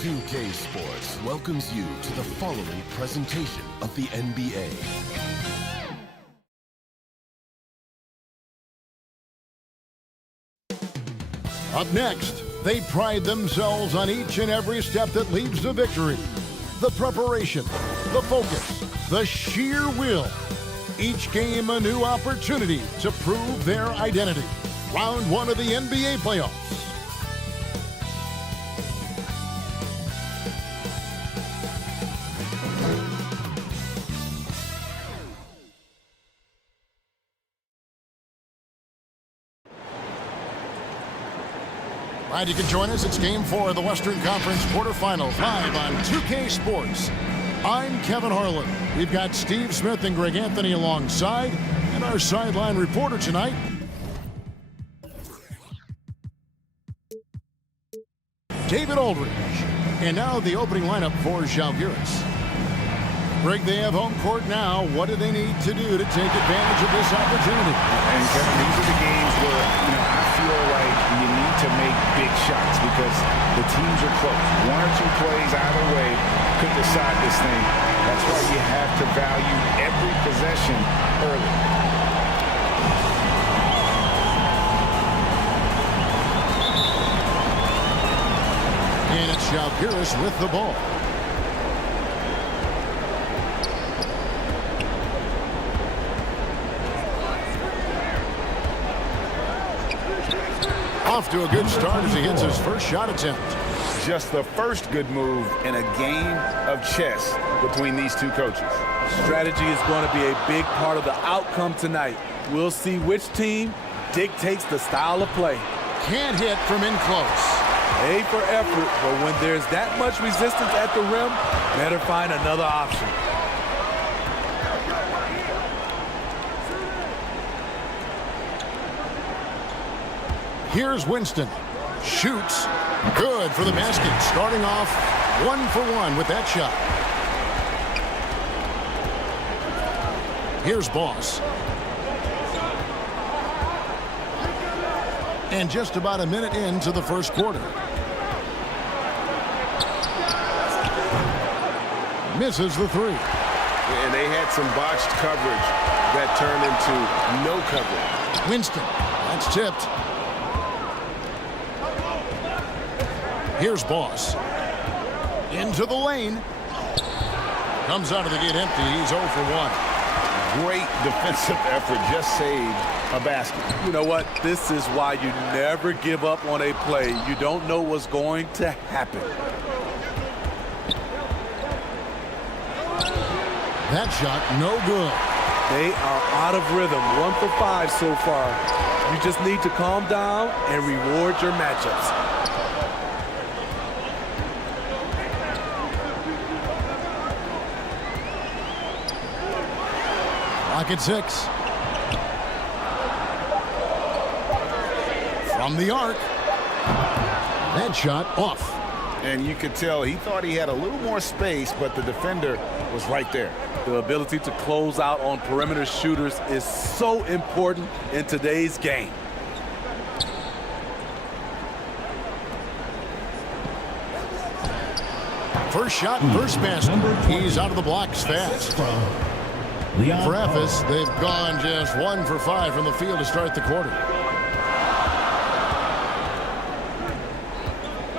2K Sports welcomes you to the following presentation of the NBA. Up next, they pride themselves on each and every step that leads to victory. The preparation, the focus, the sheer will. Each game a new opportunity to prove their identity. Round one of the NBA playoffs. Glad you can join us. It's Game 4 of the Western Conference quarterfinals live on 2K Sports. I'm Kevin Harlan. We've got Steve Smith and Greg Anthony alongside, and our sideline reporter tonight, David Aldridge. And now the opening lineup for Zalgiris. Greg, they have home court now. What do they need to do to take advantage of this opportunity? And Kevin, these are the games where, I feel like you need to make big shots because the teams are close. One or two plays either way could decide this thing. That's why you have to value every possession early. And it's Zalgiris with the ball. Off to a good start as he hits his first shot attempt. Just the first good move in a game of chess between these two coaches. Strategy is going to be a big part of the outcome tonight. We'll see which team dictates the style of play. Can't hit from in close. A for effort, but when there's that much resistance at the rim, better find another option. Here's Winston. Shoots. Good for the basket. Starting off 1 for 1 with that shot. Here's Boss. And just about a minute into the first quarter. Misses the three. And they had some botched coverage that turned into no coverage. Winston. That's tipped. Here's Boss. Into the lane. Comes out of the gate empty. He's 0 for 1. Great defensive effort. Just saved a basket. You know what? This is why you never give up on a play. You don't know what's going to happen. That shot, no good. They are out of rhythm. 1 for 5 so far. You just need to calm down and reward your matchups. Lock at 6. From the arc. That shot off. And you could tell he thought he had a little more space, but the defender was right there. The ability to close out on perimeter shooters is so important in today's game. First shot, first basket. He's out of the blocks fast. For Ephes, they've gone just 1 for 5 from the field to start the quarter.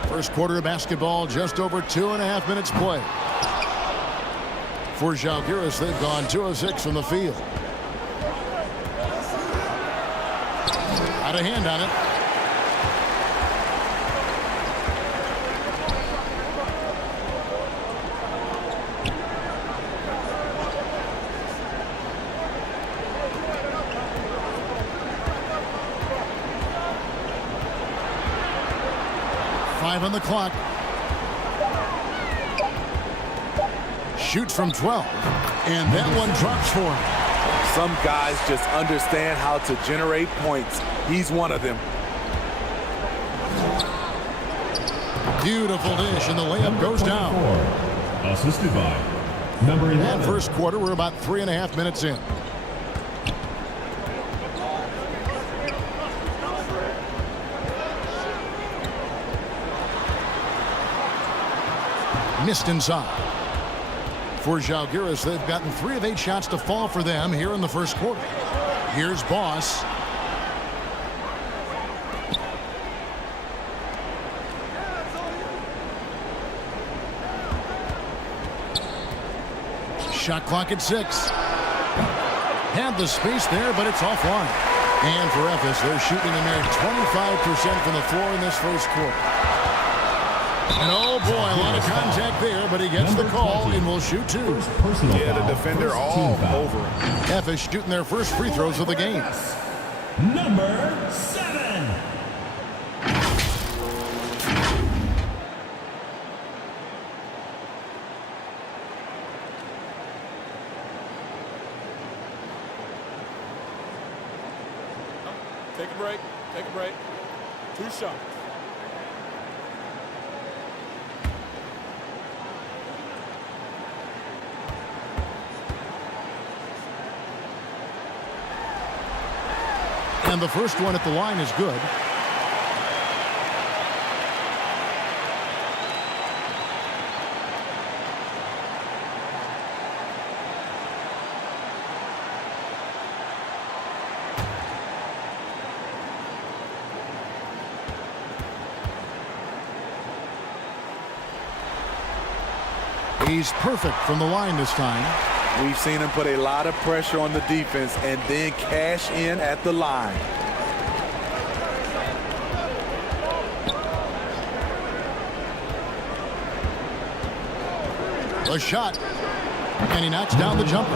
First quarter of basketball, just over 2.5 minutes play. For Zalgiris, they've gone 2 of 6 from the field. Out of hand on it. On the clock. Shoots from 12. And that one drops for him. Some guys just understand how to generate points. He's one of them. Beautiful dish, and the layup goes down. Assisted by number 11. That first quarter, we're about 3.5 minutes in. Missed inside. For Žalgiris, they've gotten 3 of 8 shots to fall for them here in the first quarter. Here's Boss. Shot clock at 6. Had the space there, but it's offline. And for Ephes, they're shooting a mere 25% from the floor in this first quarter. And oh boy, a lot of contact there, but he gets the call and will shoot 2. Yeah, the defender all over him. Ephes shooting their first free throws of the game. Number 7. Take a break. Take a break. 2 shots. And the first one at the line is good. He's perfect from the line this time. We've seen him put a lot of pressure on the defense and then cash in at the line. A shot. And he knocks down the jumper.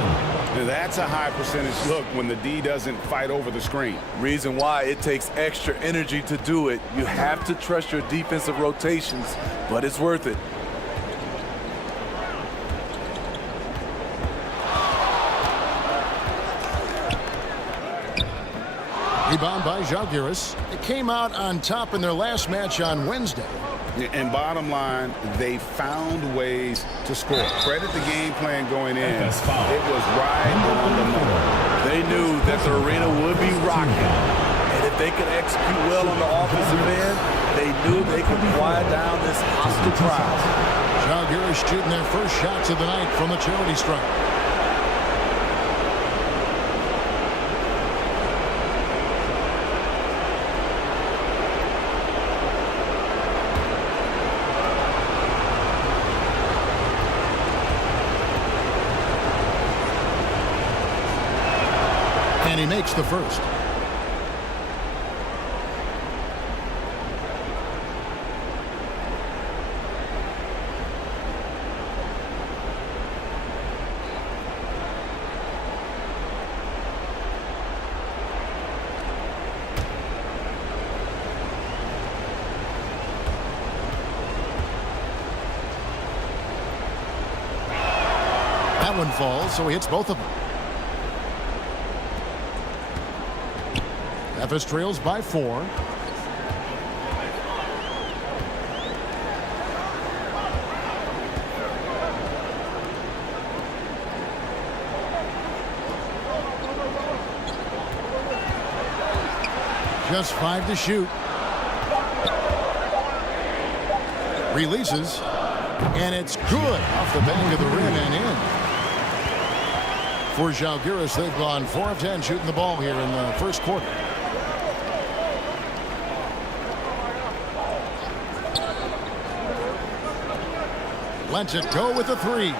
That's a high percentage look when the D doesn't fight over the screen. Reason why it takes extra energy to do it. You have to trust your defensive rotations, but it's worth it. Rebound by Žalgiris. They came out on top in their last match on Wednesday. And bottom line, they found ways to score. Credit the game plan going in. It was right on the money. They knew that the arena would be rocking. And if they could execute well on the offensive end, they knew they could quiet down this hostile crowd. Žalgiris shooting their first shots of the night from the charity stripe. And he makes the first. That one falls, so he hits both of them. Ephes trails by 4. Just 5 to shoot. Releases. And it's good off the back of the rim and in. For Žalgiris, they've gone 4 of 10 shooting the ball here in the first quarter. Lets it go with the 3.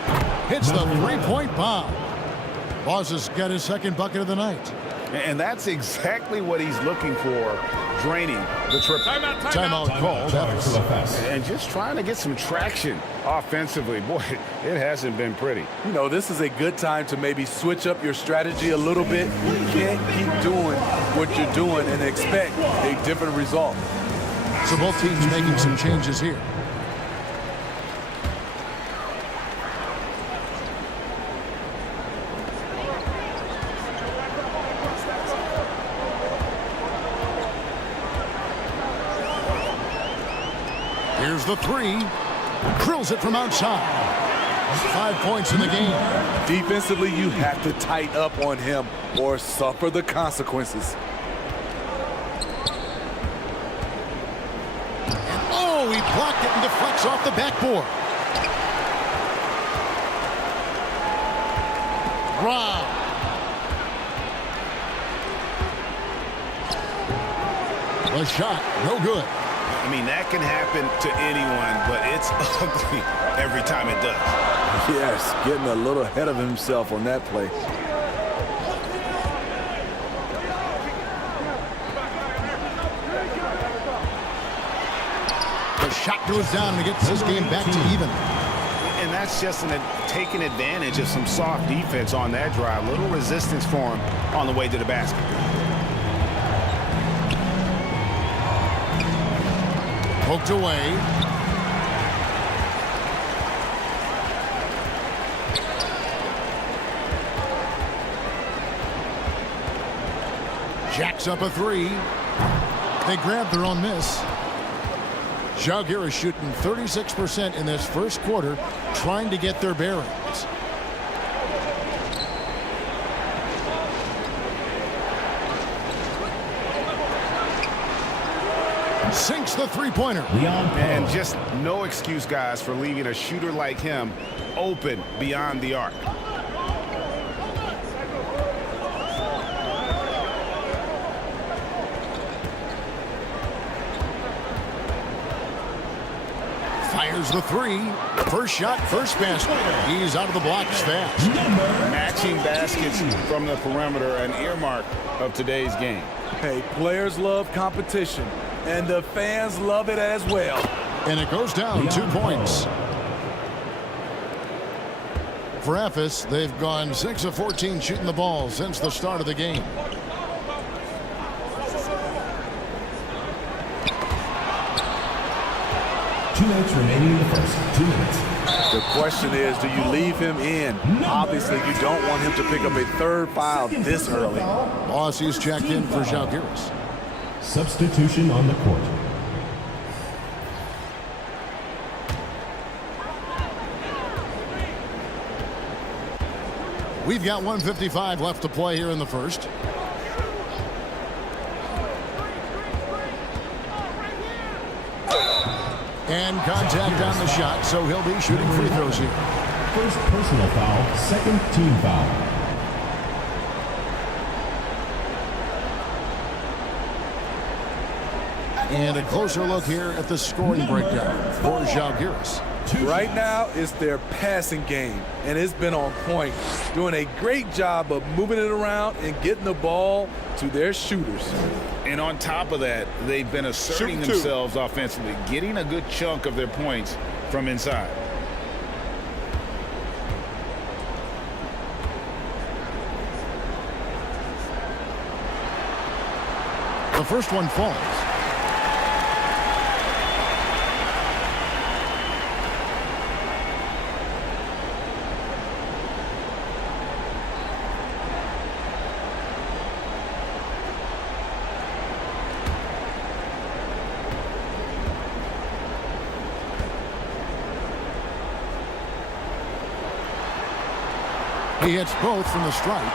Hits the 3-point bomb. Boss has got his second bucket of the night. And that's exactly what he's looking for, draining the triple. Timeout called. And just trying to get some traction offensively. Boy, it hasn't been pretty. You know, this is a good time to maybe switch up your strategy a little bit. You can't keep doing what you're doing and expect a different result. So both teams making some changes here. Here's the 3. Drills it from outside. 5 points in the game. Defensively, you have to tighten up on him or suffer the consequences. And oh, he blocked it and deflects off the backboard. Brown. The shot, no good. I mean, that can happen to anyone, but it's ugly every time it does. Yes, getting a little ahead of himself on that play. The shot goes down and gets this game back to even. And that's just taking advantage of some soft defense on that drive. Little resistance for him on the way to the basket. Poked away. Jacks up a three. They grab their own miss. Ginebra is shooting 36% in this first quarter, trying to get their bearings. Sinks the three-pointer. And just no excuse, guys, for leaving a shooter like him open beyond the arc. Fires the three. First shot, first basket. He's out of the blocks fast. Matching baskets from the perimeter, an earmark of today's game. Hey, players love competition, and the fans love it as well. And it goes down 2 points. For Ephes, they've gone 6 of 14 shooting the ball since the start of the game. Two minutes remaining in the first. 2 minutes. The question is, do you leave him in? Obviously, you don't want him to pick up a third foul this early. Bossie's checked in for Ginebra. Substitution on the court. We've got 1:55 left to play here in the first. And contact on the shot, so he'll be shooting free throws here. First personal foul, second team foul. And a closer look here at the scoring breakdown for Ginebra. Right now, it's their passing game, and it's been on point. Doing a great job of moving it around and getting the ball to their shooters. And on top of that, they've been asserting themselves offensively, getting a good chunk of their points from inside. The first one falls. He hits both from the stripe.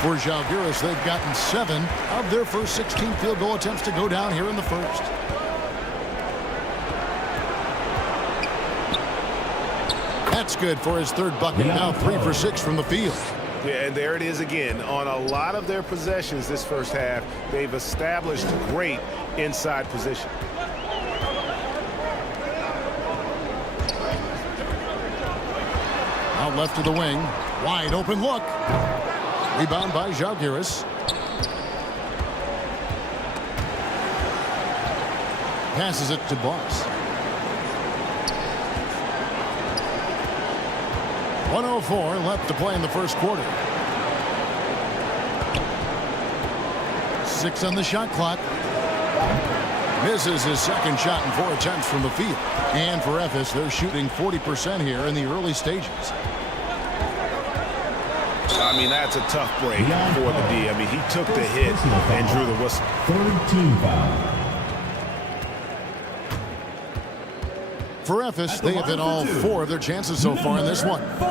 For Ginebra, they've gotten 7 of their first 16 field goal attempts to go down here in the first. That's good for his third bucket. Now 3 for 6 from the field. Yeah, and there it is again. On a lot of their possessions this first half, they've established great inside position. Out left of the wing. Wide open look. Rebound by Ginebra. Passes it to Boss. 1:04 left to play in the first quarter. 6 on the shot clock. Misses his second shot in 4 attempts from the field. And for Ephes, they're shooting 40% here in the early stages. I mean, that's a tough break for the D. I mean, he took the hit and drew the whistle. Third team foul. For Ephes, they have hit all 4 of their chances so far in this one. 4.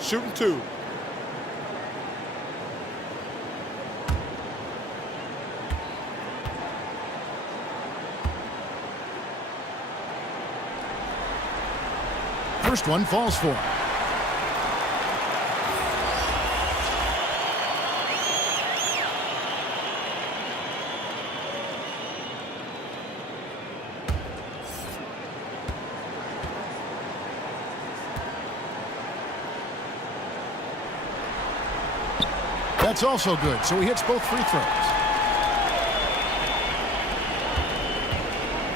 Shooting 2. first one falls for him. That's also good, so he hits both free throws.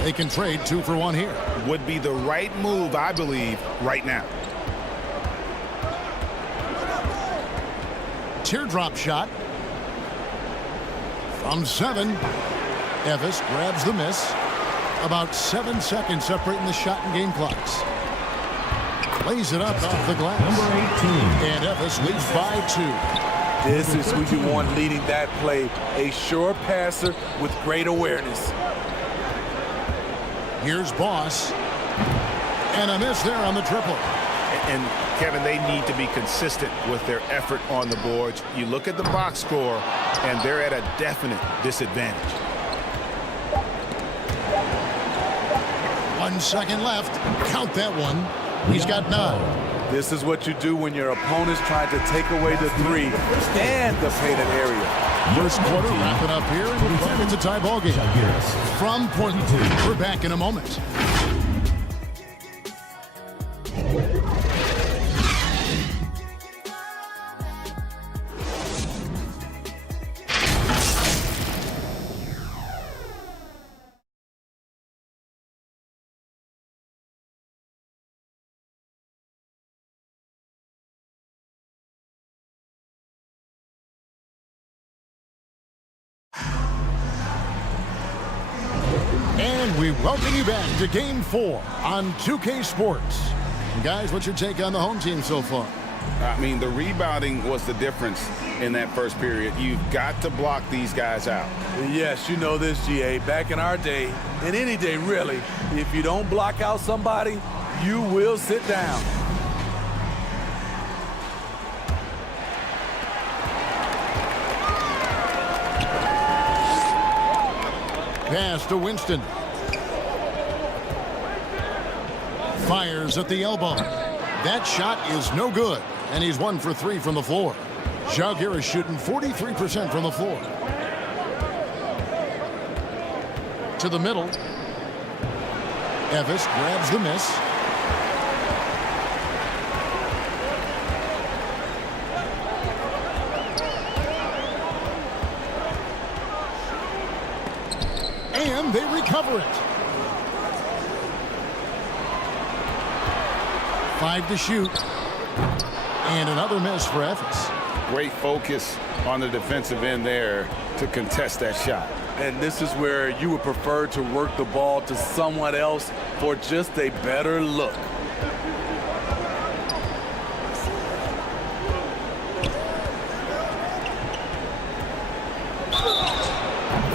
They can trade 2 for 1 here. Would be the right move, I believe, right now. Teardrop shot. From 7. Evis grabs the miss. About 7 seconds separating the shot and game clocks. Lays it up off the glass. Number 18. And Evis leads by 2. This is who you want leading that play. A sure passer with great awareness. Here's Boss. And a miss there on the triple. And Kevin, they need to be consistent with their effort on the boards. You look at the box score, and they're at a definite disadvantage. 1 second left. Count that one. He's got 9. This is what you do when your opponent's trying to take away the 3 and the painted area. First quarter wrapping up here, and it's a tie ball game. From Portland, we're back in a moment. And we welcome you back to Game 4 on 2K Sports. Guys, what's your take on the home team so far? I mean, the rebounding was the difference in that first period. You've got to block these guys out. Yes, you know this, GA. Back in our day, and any day really, if you don't block out somebody, you will sit down. Pass to Winston. Fires at the elbow. That shot is no good, and he's 1 for 3 from the floor. Jalgir is shooting 43% from the floor. To the middle. Evis grabs the miss. And they recover it. 5 to shoot. And another miss for Evis. Great focus on the defensive end there to contest that shot. And this is where you would prefer to work the ball to someone else for just a better look.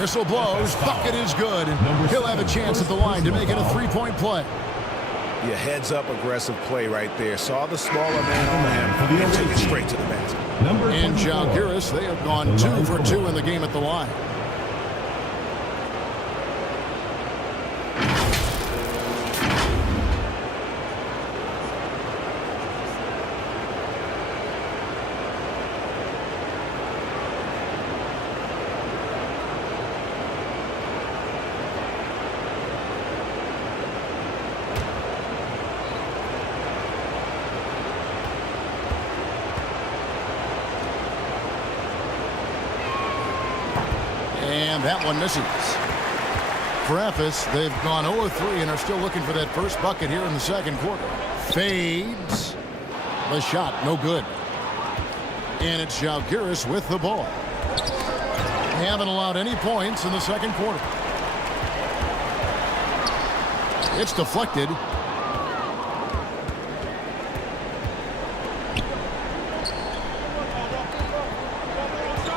Whistle blows, bucket is good, and he'll have a chance at the line to make it a 3-point play. Yeah, heads-up aggressive play right there. Saw the smaller man on him and took it straight to the basket. And Jalgir, they have gone 2 for 2 in the game at the line. And that one misses. For Evis, they've gone 0-3 and are still looking for that first bucket here in the second quarter. Fades. The shot, no good. And it's Jalgir with the ball. They haven't allowed any points in the second quarter. It's deflected.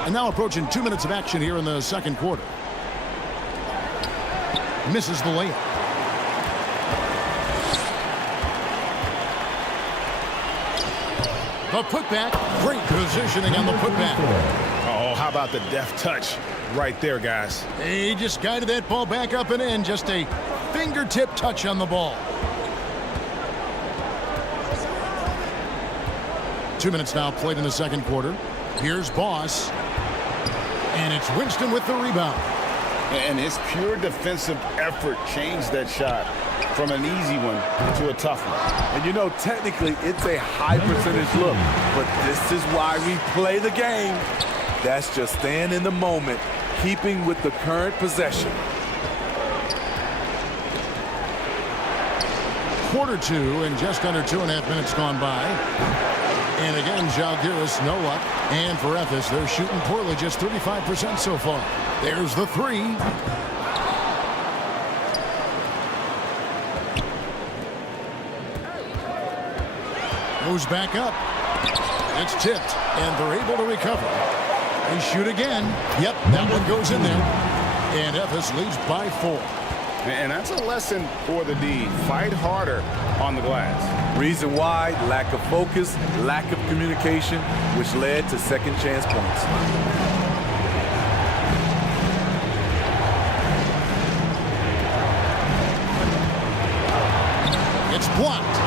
And now approaching 2 minutes of action here in the second quarter. Misses the layup. The putback. Great positioning on the putback. Oh, how about the deft touch right there, guys? He just guided that ball back up and in. Just a fingertip touch on the ball. 2 minutes now played in the second quarter. Here's Boss. And it's Winston with the rebound. And his pure defensive effort changed that shot from an easy one to a tough one. And you know, technically, it's a high percentage look, but this is why we play the game. That's just staying in the moment, keeping with the current possession. Quarter 2 and just under 2.5 minutes gone by. And again, Zalgiris, no luck. And for Ephes, they're shooting poorly, just 35% so far. There's the three. Goes back up. It's tipped, and they're able to recover. They shoot again. Yep, that one goes in there. And Ephes leads by 4. And that's a lesson for the D. Fight harder on the glass. Reason why, lack of focus, lack of communication, which led to second chance points. It's blocked.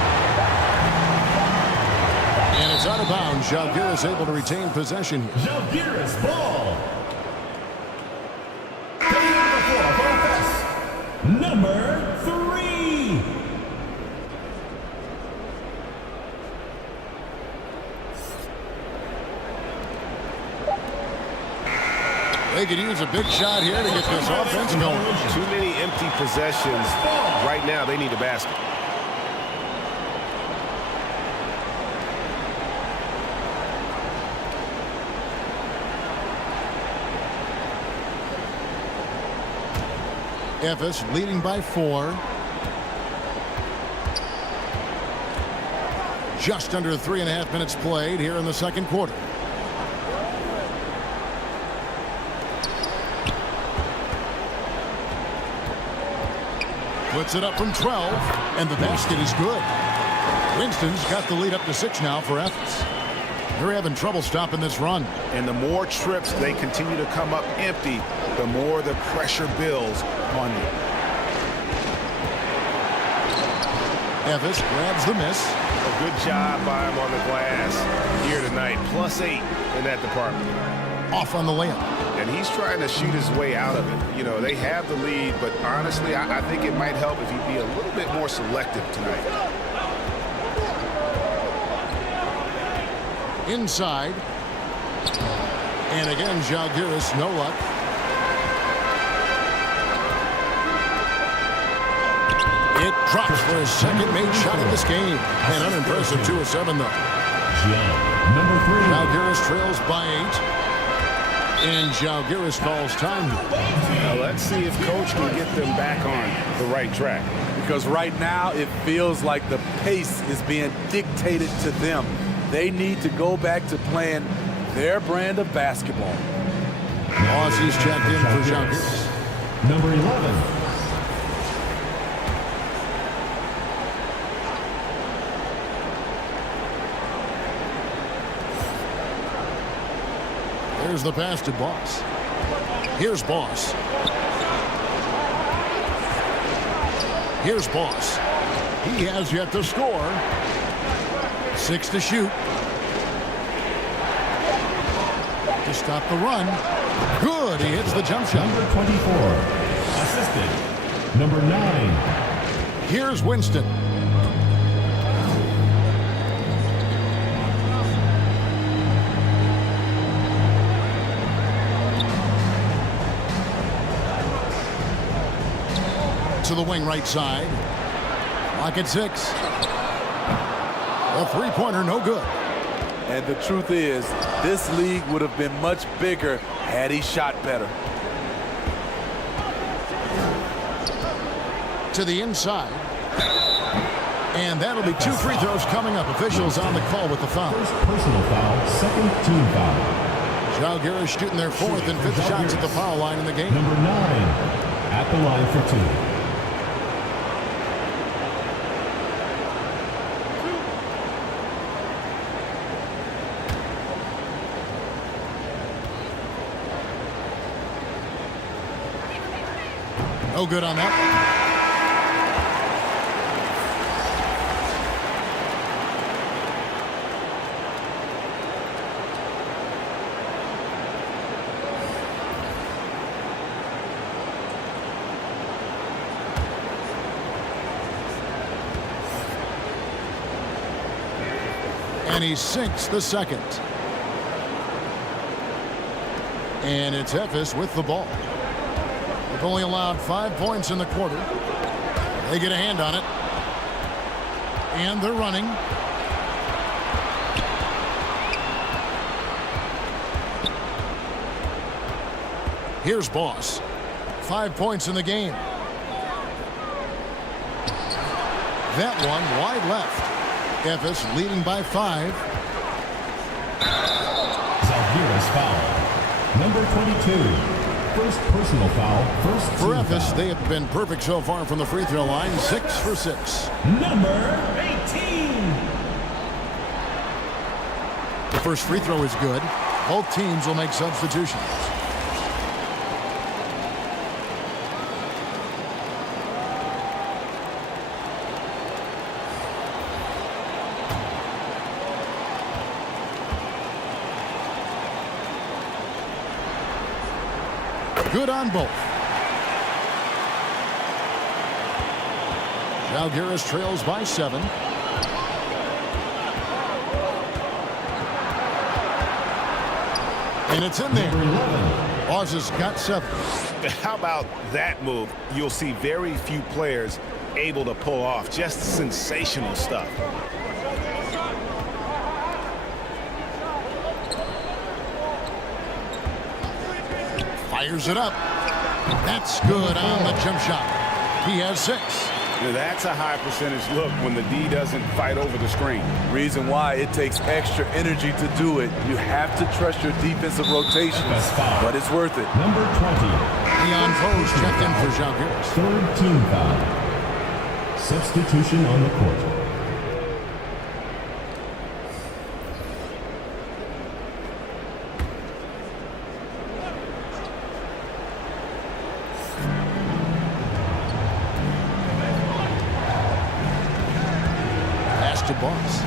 And it's out of bounds. Zalgiris able to retain possession. Zalgiris ball. Number 3. They could use a big shot here to get this offense going. Too many empty possessions. Right now, they need a basket. Ephes leading by 4. Just under 3.5 minutes played here in the second quarter. Puts it up from 12, and the basket is good. Winston's got the lead up to 6 now for Ephes. They're having trouble stopping this run. And the more trips they continue to come up empty, the more the pressure builds on you. Ephes grabs the miss. A good job by him on the glass here tonight. +8 in that department. Off on the layup. And he's trying to shoot his way out of it. You know, they have the lead, but honestly, I think it might help if he'd be a little bit more selective tonight. Inside. And again, Zalgiris, no luck. It drops for his second made shot of this game. An unimpressive 2 of 7, though. Number 3. Zalgiris trails by 8. And Zalgiris calls time. Now let's see if Coach can get them back on the right track. Because right now, it feels like the pace is being dictated to them. They need to go back to playing their brand of basketball. Aussies checked in for Zalgiris. Number 11. There's the pass to Boss. Here's Boss. Here's Boss. He has yet to score. 6 to shoot. To stop the run. Good. He hits the jump shot. Number 24. Assisted. Number 9. Here's Winston. To the wing right side. Lock at 6. A three-pointer, no good. And the truth is, this league would have been much bigger had he shot better. To the inside. And that'll be 2 free throws coming up. Officials on the call with the foul. First personal foul, second team foul. Zalgiris shooting their 4th and 5th shots at the foul line in the game. Number 9 at the line for 2. No good on that. And he sinks the second. And it's Efes with the ball. They've only allowed 5 points in the quarter. They get a hand on it. And they're running. Here's Boss. 5 points in the game. That one wide left. Efes leading by 5. Zalgiris foul. Number 22. First personal foul. First team For Efes, foul. they have been perfect so far from the free throw line. 6 for 6. Number 18. The first free throw is good. Both teams will make substitutions. Good on both. Zalgiris trails by 7. And it's in there. Oz has got 7. How about that move? You'll see very few players able to pull off. Just sensational stuff. Fires it up. That's good on the jump shot. He has 6. Now, that's a high percentage look when the D doesn't fight over the screen. Reason why it takes extra energy to do it. You have to trust your defensive rotation, but it's worth it. Number 20. Leon Post checked in for Zalgiris. Third team foul. Substitution on the court. To Boss.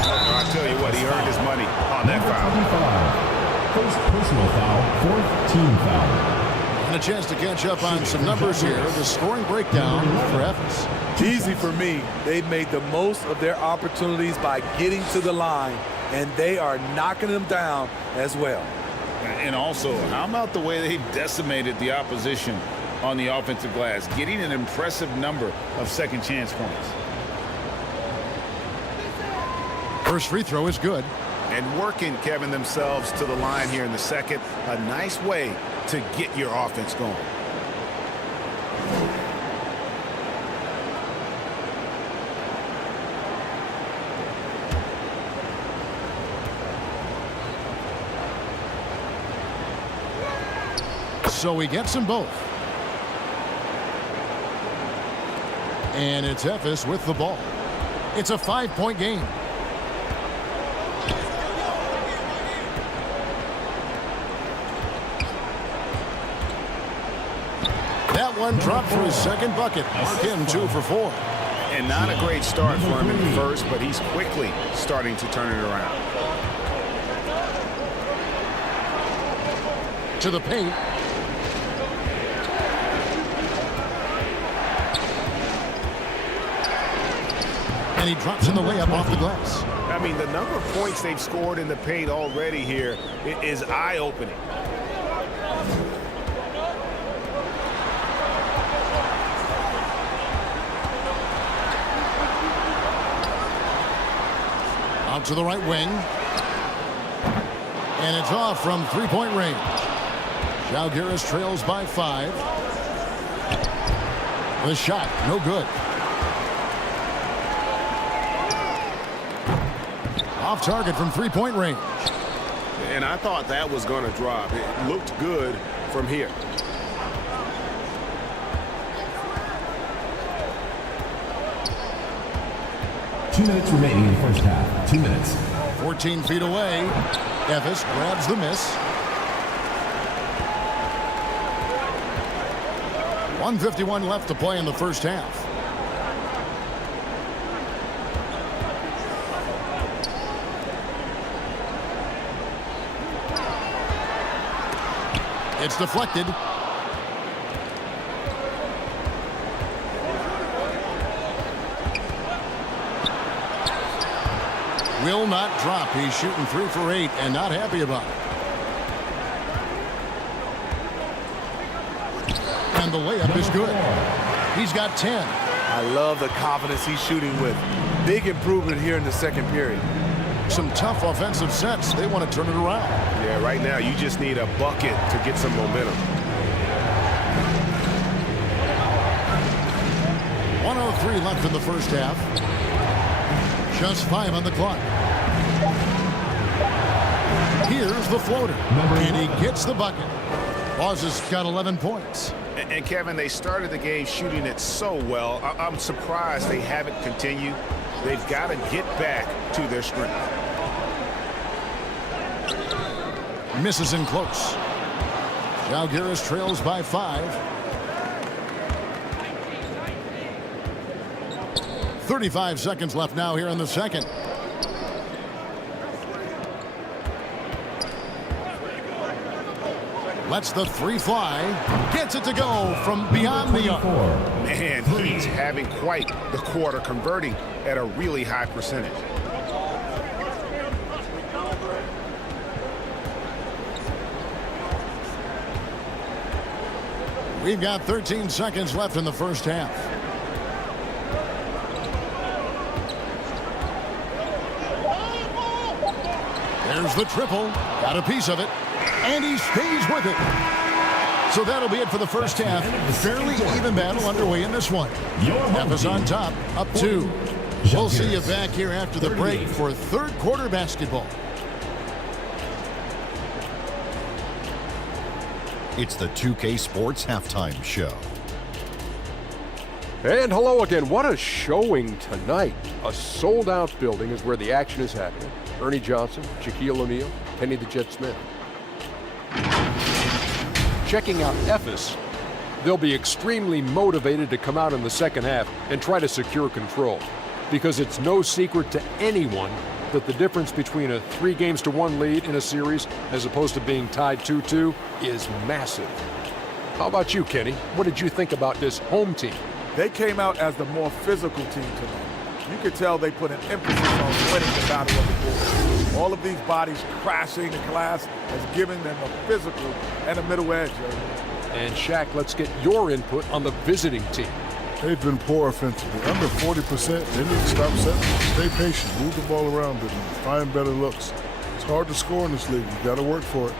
I tell you what, he earned his money on that foul. 25. First personal foul. Fourth team foul. And a chance to catch up on some numbers here. The scoring breakdown for Efes. Easy for me. They've made the most of their opportunities by getting to the line, and they are knocking them down as well. And also, how about the way they decimated the opposition on the offensive glass, getting an impressive number of second chance points. First free throw is good. And working, Kevin, themselves to the line here in the second. A nice way to get your offense going. So he gets them both. And it's Efes with the ball. It's a 5-point game. That one dropped for his second bucket. Mark him 2 for 4. And not a great start for him in the first, but he's quickly starting to turn it around. To the paint. And he drops in the layup off the glass. I mean, the number of points they've scored in the paint already here is eye-opening. Out to the right wing. And it's off from three-point range. Zalgiris trails by 5. The shot, no good. Off target from three-point range. And I thought that was going to drop. It looked good from here. Two minutes remaining in the first half. 2 minutes. 14 feet away. Efes grabs the miss. 1:51 left to play in the first half. It's deflected. Will not drop. He's shooting 3 for 8 and not happy about it. And the layup is good. He's got 10. I love the confidence he's shooting with. Big improvement here in the second period. Some tough offensive sets. They want to turn it around. Yeah, right now you just need a bucket to get some momentum. 1:03 left in the first half. Just 5 on the clock. Here's the floater. And he gets the bucket. Oz has got 11 points. And Kevin, they started the game shooting it so well. I'm surprised they haven't continued. They've got to get back to their strength. Misses in close. Zalgiris trails by 5. 35 seconds left now here in the second. Lets the 3 fly. Gets it to go from beyond the arc. Man, he's having quite the quarter, converting at a really high percentage. We've got 13 seconds left in the first half. There's the triple. Got a piece of it. And he stays with it. So that'll be it for the first half. Fairly even battle underway in this one. Half is on top, up 2. We'll see you back here after the break for third quarter basketball. It's the 2K Sports Halftime Show. And hello again. What a showing tonight. A sold-out building is where the action is happening. Ernie Johnson, Shaquille O'Neal, Penny the Jet Smith. Checking out Ephes, they'll be extremely motivated to come out in the second half and try to secure control. Because it's no secret to anyone that the difference between a 3-1 lead in a series as opposed to being tied 2-2 is massive. How about you, Kenny? What did you think about this home team? They came out as the more physical team tonight. You could tell they put an emphasis on winning the battle of the boards. All of these bodies crashing the glass has given them a physical and a middle edge. And Shaq, let's get your input on the visiting team. They've been poor offensively. Under 40%, they need to stop setting. Stay patient, move the ball around a bit, and find better looks. It's hard to score in this league. You got to work for it.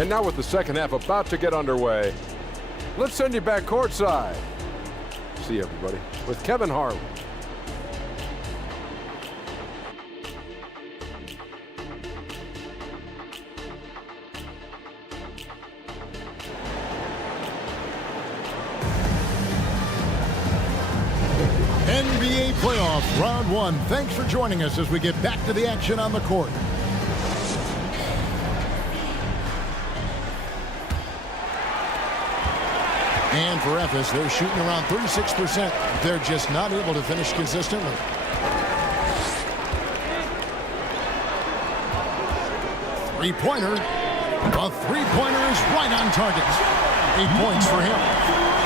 And now with the second half about to get underway, let's send you back courtside. See you, everybody, with Kevin Harlan. NBA playoff round 1. Thanks for joining us as we get back to the action on the court. And for Ephes, they're shooting around 36%. They're just not able to finish consistently. Three-pointer. A three-pointer is right on target. 8 points for him.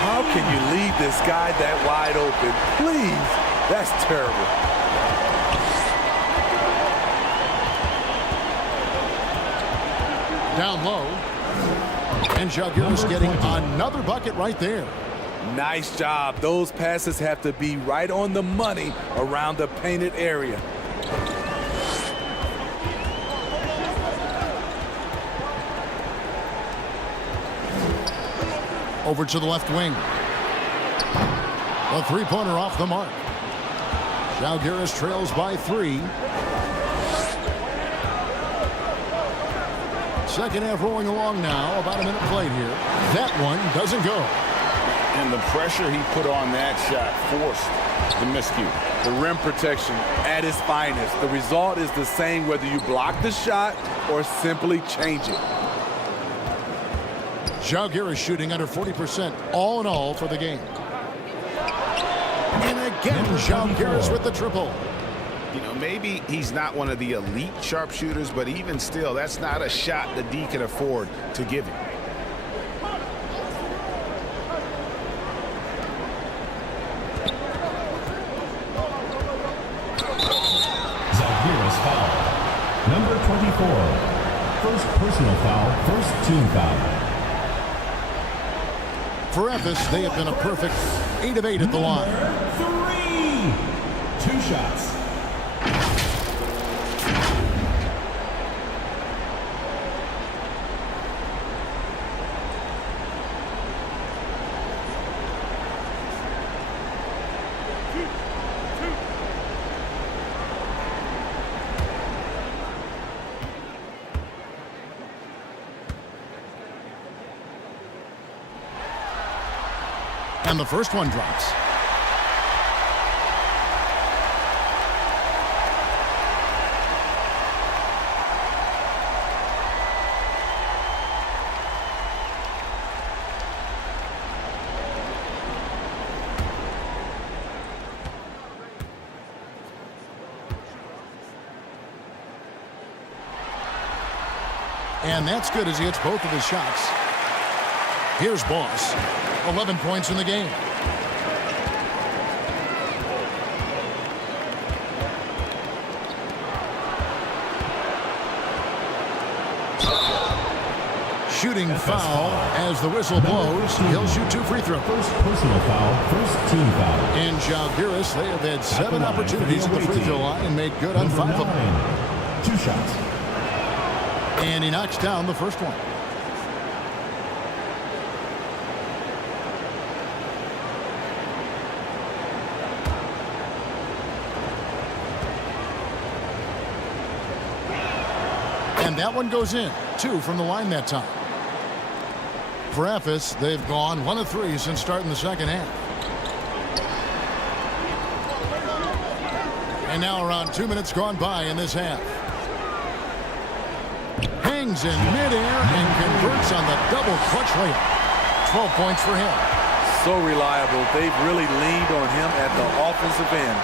How can you leave this guy that wide open? Please. That's terrible. Down low. And Zalgiris getting another bucket right there. Nice job. Those passes have to be right on the money around the painted area. Over to the left wing. A three-pointer off the mark. Zalgiris trails by 3. Second half rolling along now. About a minute played here. That one doesn't go. And the pressure he put on that shot forced the miscue. The rim protection at its finest. The result is the same whether you block the shot or simply change it. Zalgiris shooting under 40% all in all for the game. And again, Zalgiris with the triple. You know, maybe he's not one of the elite sharpshooters, but even still, that's not a shot the D can afford to give him. 24. First personal foul, first team foul. For Ephes, they have been a perfect 8 of 8 at the line. 3. 2 shots. And the first one drops. And that's good as he hits both of his shots. Here's Boss. 11 points in the game. Shooting foul as the whistle blows. He'll shoot 2 free throws. First personal foul, first team foul. And Zalgiris, they have had 7 opportunities at the free throw line and made good on 5 of them. 2 shots. And he knocks down the first one. And that one goes in. 2 from the line that time. For Ephes, they've gone 1 of 3 since starting the second half. And now around 2 minutes gone by in this half. Hangs in midair and converts on the double clutch layup. 12 points for him. So reliable. They've really leaned on him at the offensive end.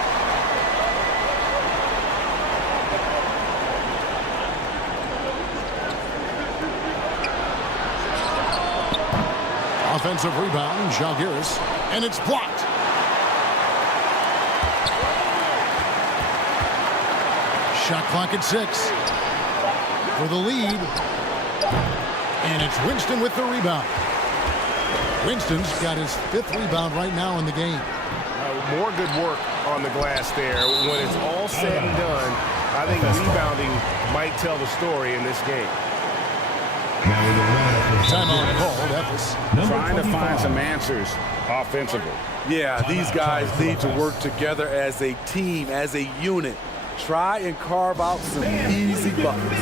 Offensive rebound, Zalgiris, and it's blocked. Shot clock at 6 for the lead. And it's Winston with the rebound. Winston's got his 5th rebound right now in the game. More good work on the glass there. When it's all said and done, I think rebounding might tell the story in this game. Timeout called. Ephes trying to find some answers offensively. Yeah, these guys need to work together as a team, as a unit. Try and carve out some easy buckets.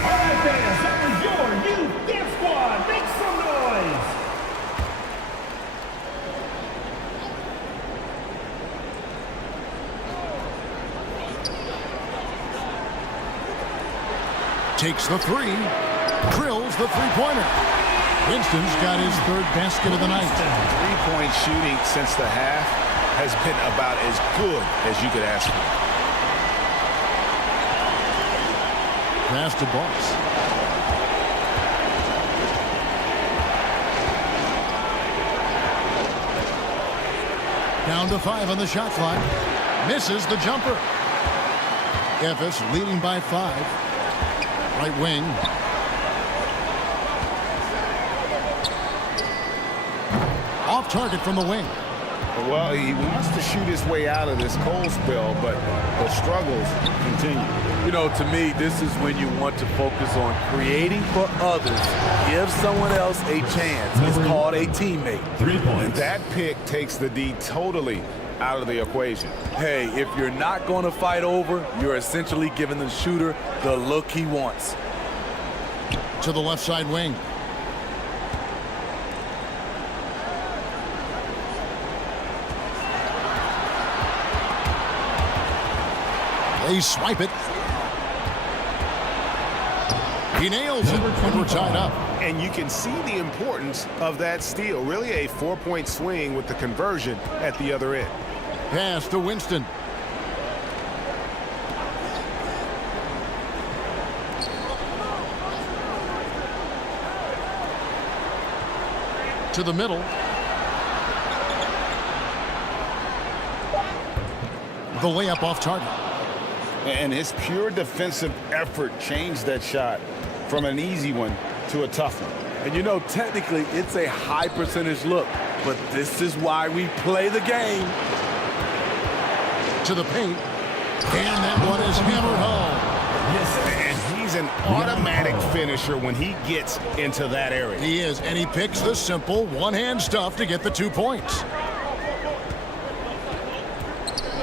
All right, fans, that was your youth dance squad. Make some noise. takes the 3, drills the 3-pointer. Winston's got his 3rd basket of the night. 3-point shooting since the half has been about as good as you could ask for. Pass to Boss. Down to 5 on the shot clock. Misses the jumper. Ephes leading by 5. Right wing. Off target from the wing. Well, he wants to shoot his way out of this cold spell, but the struggles continue. You know, to me, this is when you want to focus on creating for others. Give someone else a chance. It's called a teammate. 3 points. And that pick takes the D totally out of the equation. Hey, if you're not going to fight over, you're essentially giving the shooter the look he wants. To the left side wing. They swipe it. He nails it, and we're tied up. And you can see the importance of that steal. Really a 4-point swing with the conversion at the other end. Pass to Winston. To the middle. The layup off target. And his pure defensive effort changed that shot from an easy one to a tough one. And you know, technically, it's a high percentage look, but this is why we play the game. To the paint. And that one is hammered home. And he's an automatic finisher when he gets into that area. He is, and he picks the simple one-hand stuff to get the 2 points.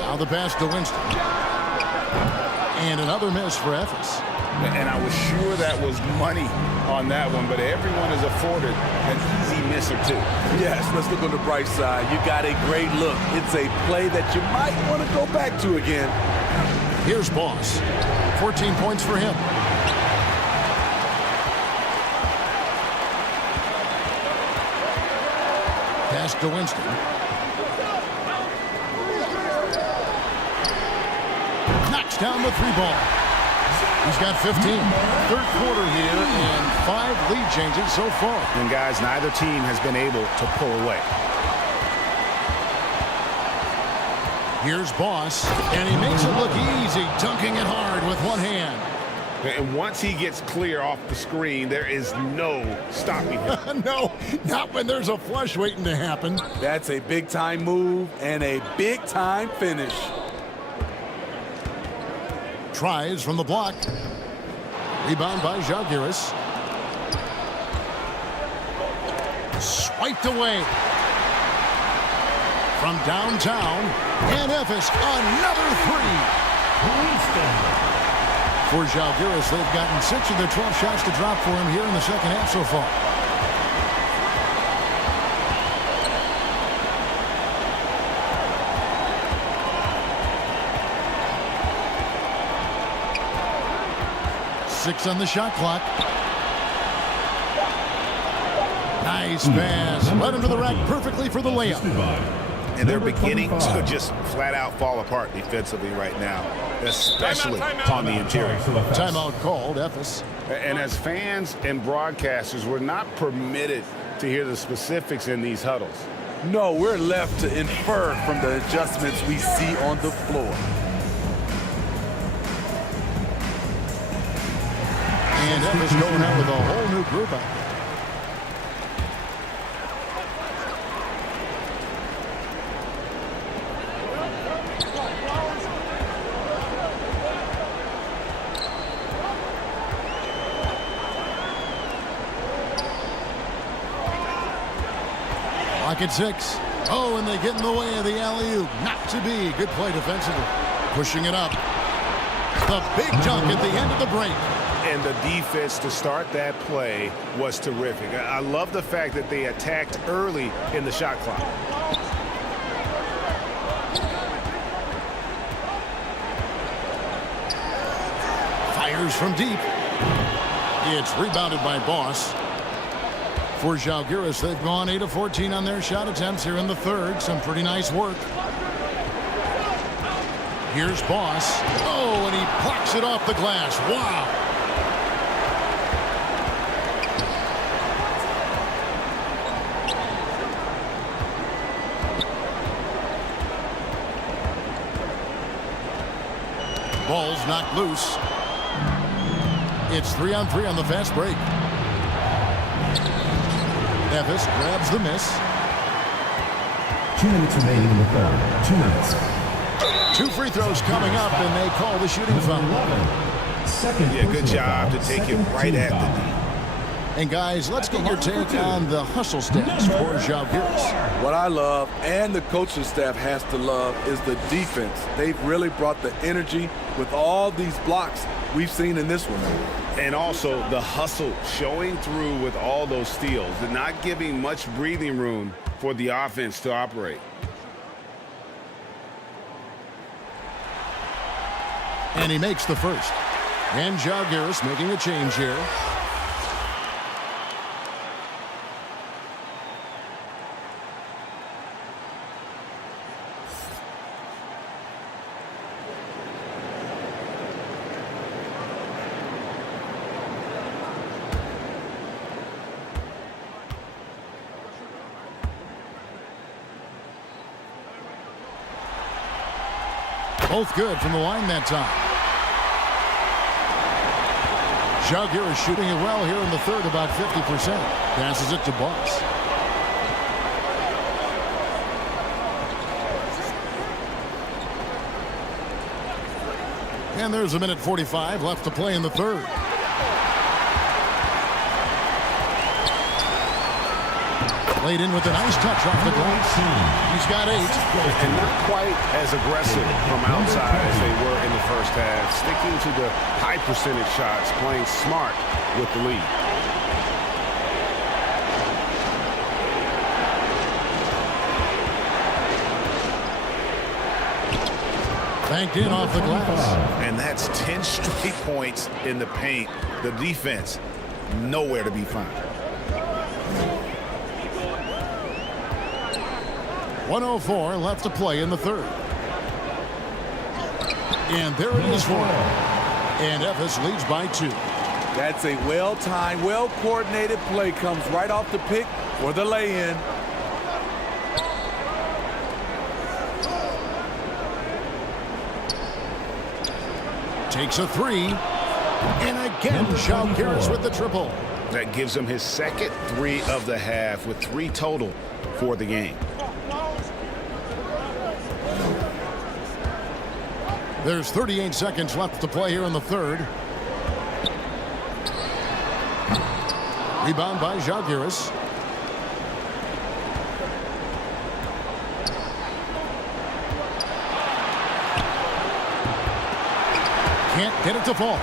Now the pass to Winston. And another miss for Efes. And I was sure that was money on that one, but everyone is afforded an easy miss or two. Yes, let's look on the bright side. You got a great look. It's a play that you might want to go back to again. Here's Boss. 14 points for him. Pass to Winston. Knocks down the 3 ball. He's got 15. Third quarter here and 5 lead changes so far. And guys, neither team has been able to pull away. Here's Boss, and he makes it look easy, dunking it hard with one hand. And once he gets clear off the screen, there is no stopping him. No, not when there's a flush waiting to happen. That's a big-time move and a big-time finish. Tries from the block. Rebound by Žalgiris. Swiped away. From downtown, and Efes, another 3. For Žalgiris, they've gotten 6 of their 12 shots to drop for him here in the second half so far. Six on the shot clock. Nice pass. Right under the rack perfectly for the layup. And they're beginning to just flat out fall apart defensively right now, especially on the interior. Timeout called, Efes. And as fans and broadcasters, we're not permitted to hear the specifics in these huddles. No, we're left to infer from the adjustments we see on the floor. And Efes going out with a whole new group out there. Lock at 6. Oh, and they get in the way of the alley-oop. Not to be. Good play defensively. Pushing it up. The big dunk at the end of the break. And the defense to start that play was terrific. I love the fact that they attacked early in the shot clock. Fires from deep. It's rebounded by Boss. For Žalgiris, they've gone 8 of 14 on their shot attempts here in the third. Some pretty nice work. Here's Boss. Oh, and he plucks it off the glass. Wow. Ball's knocked loose. It's 3-on-3 on the fast break. Efes grabs the miss. 2 minutes remaining in the third. 2 minutes. 2 free throws coming up, and they call the shooting foul. Yeah, good job to take it right at the knee. And guys, let's get your take on the hustle stats for Žalgiris. What I love, and the coaching staff has to love, is the defense. They've really brought the energy with all these blocks we've seen in this one. And also the hustle showing through with all those steals and not giving much breathing room for the offense to operate. And he makes the first. And Žalgiris making a change here. Both good from the line that time. Jalgiris shooting it well here in the third, about 50%. Passes it to Boss. And there's a minute 45 left to play in the third. Laid in with a nice touch off the glass. He's got 8. And not quite as aggressive from outside as they were in the first half. Sticking to the high percentage shots, playing smart with the lead. Banked in off the glass. And that's 10 straight points in the paint. The defense, nowhere to be found. 1:04 left to play in the third. And there it is for him. And Ephes leads by 2. That's a well-timed, well-coordinated play. Comes right off the pick for the lay-in. Takes a 3. And again, Jalgiris with the triple. That gives him his second 3 of the half with 3 total for the game. There's 38 seconds left to play here in the third. Rebound by Jalgiris. Can't get it to fall.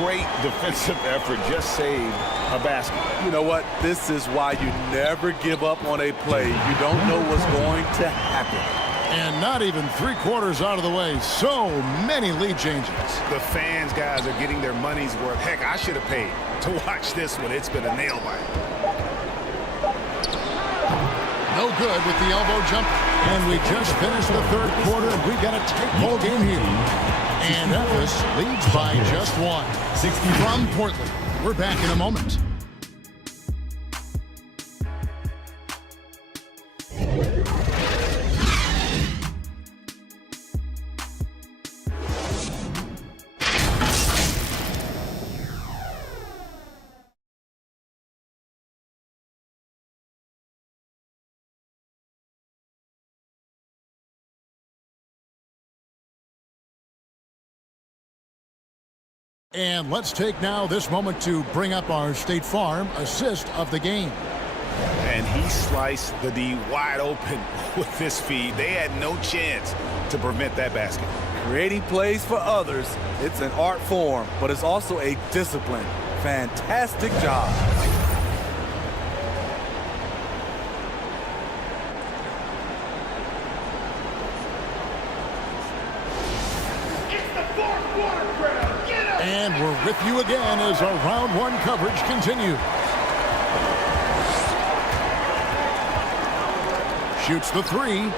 Great defensive effort, just saved a basket. You know what? This is why you never give up on a play. You don't know what's going to happen. And not even 3/4 out of the way. So many lead changes. The fans, guys, are getting their money's worth. Heck, I should have paid to watch this one. It's been a nail biter. No good with the elbow jump. And we just finished the third quarter, and we've got a tight ball game here. And Ephes leads by just 1. From Portland. We're back in a moment. And let's take now this moment to bring up our State Farm assist of the game. And he sliced the D wide open with this feed. They had no chance to prevent that basket. Creating plays for others, it's an art form, but it's also a discipline. Fantastic job. And we're with you again as our round 1 coverage continues. Shoots the 3.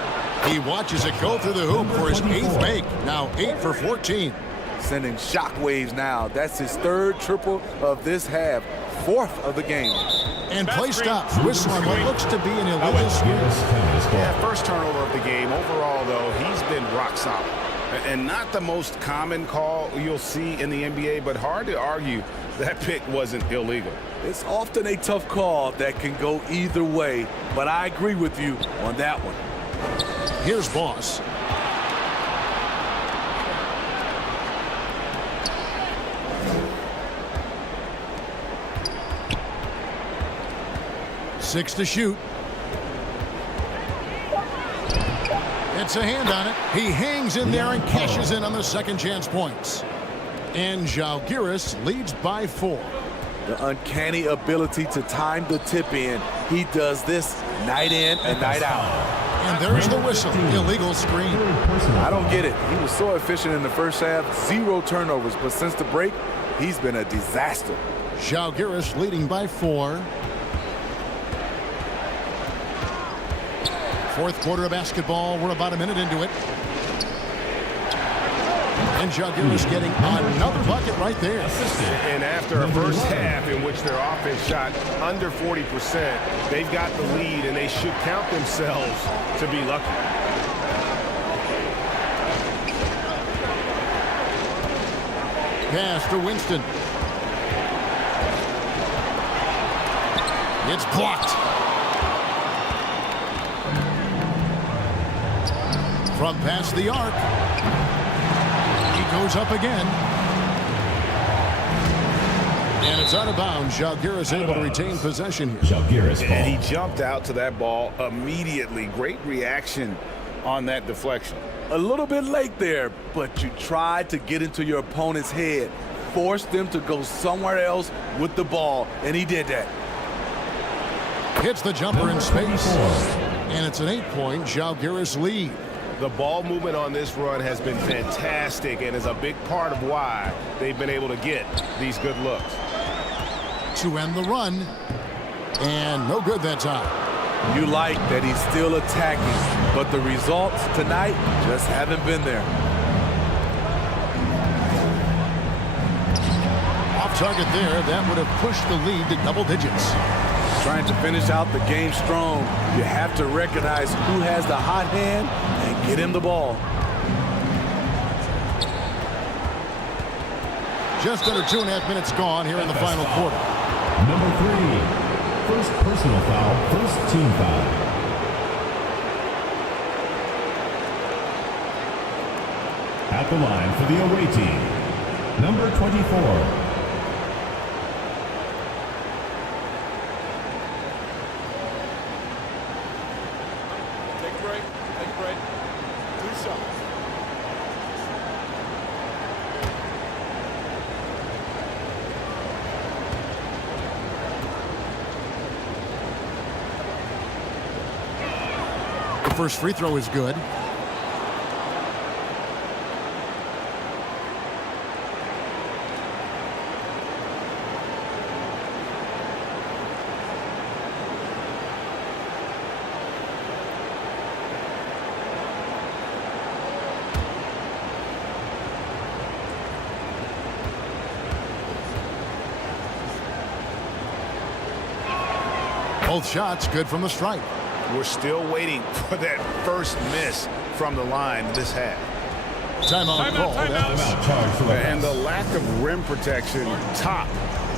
He watches it go through the hoop for his 8th make. Now 8 for 14. Sending shockwaves now. That's his 3rd triple of this half. 4th of the game. And play stops. Whistle on what looks to be an illegal screen. Yeah, first turnover of the game. Overall, though, he's been rock solid. And not the most common call you'll see in the NBA, but hard to argue that pick wasn't illegal. It's often a tough call that can go either way, but I agree with you on that one. Here's Boss. Six to shoot. It's a hand on it. He hangs in there and cashes in on the second chance points. And Jalgiris leads by 4. The uncanny ability to time the tip in. He does this night in and night out. And there's the whistle. Illegal screen. I don't get it. He was so efficient in the first half. 0 turnovers. But since the break, he's been a disaster. Jalgiris leading by 4. Fourth quarter of basketball. We're about a minute into it. And Jalgiris getting another bucket right there. And after a first half in which their offense shot under 40%, they've got the lead, and they should count themselves to be lucky. Pass to Winston. It's blocked. From past the arc. He goes up again. And it's out of bounds. Jalgiris able to retain possession here. Jalgiris ball. And he jumped out to that ball immediately. Great reaction on that deflection. A little bit late there, but you tried to get into your opponent's head. Forced them to go somewhere else with the ball, and he did that. Hits the jumper in space. And it's an 8-point Jalgiris lead. The ball movement on this run has been fantastic and is a big part of why they've been able to get these good looks. To end the run. And no good that time. You like that he's still attacking, but the results tonight just haven't been there. Off target there. That would have pushed the lead to double digits. Trying to finish out the game strong, you have to recognize who has the hot hand and get him the ball. Just under 2.5 minutes gone here in the final quarter. Number 3. First personal foul, first team foul. At the line for the away team, number 24. First free throw is good. Both shots good from the stripe. We're still waiting for that first miss from the line this half. Timeout call. And the lack of rim protection, top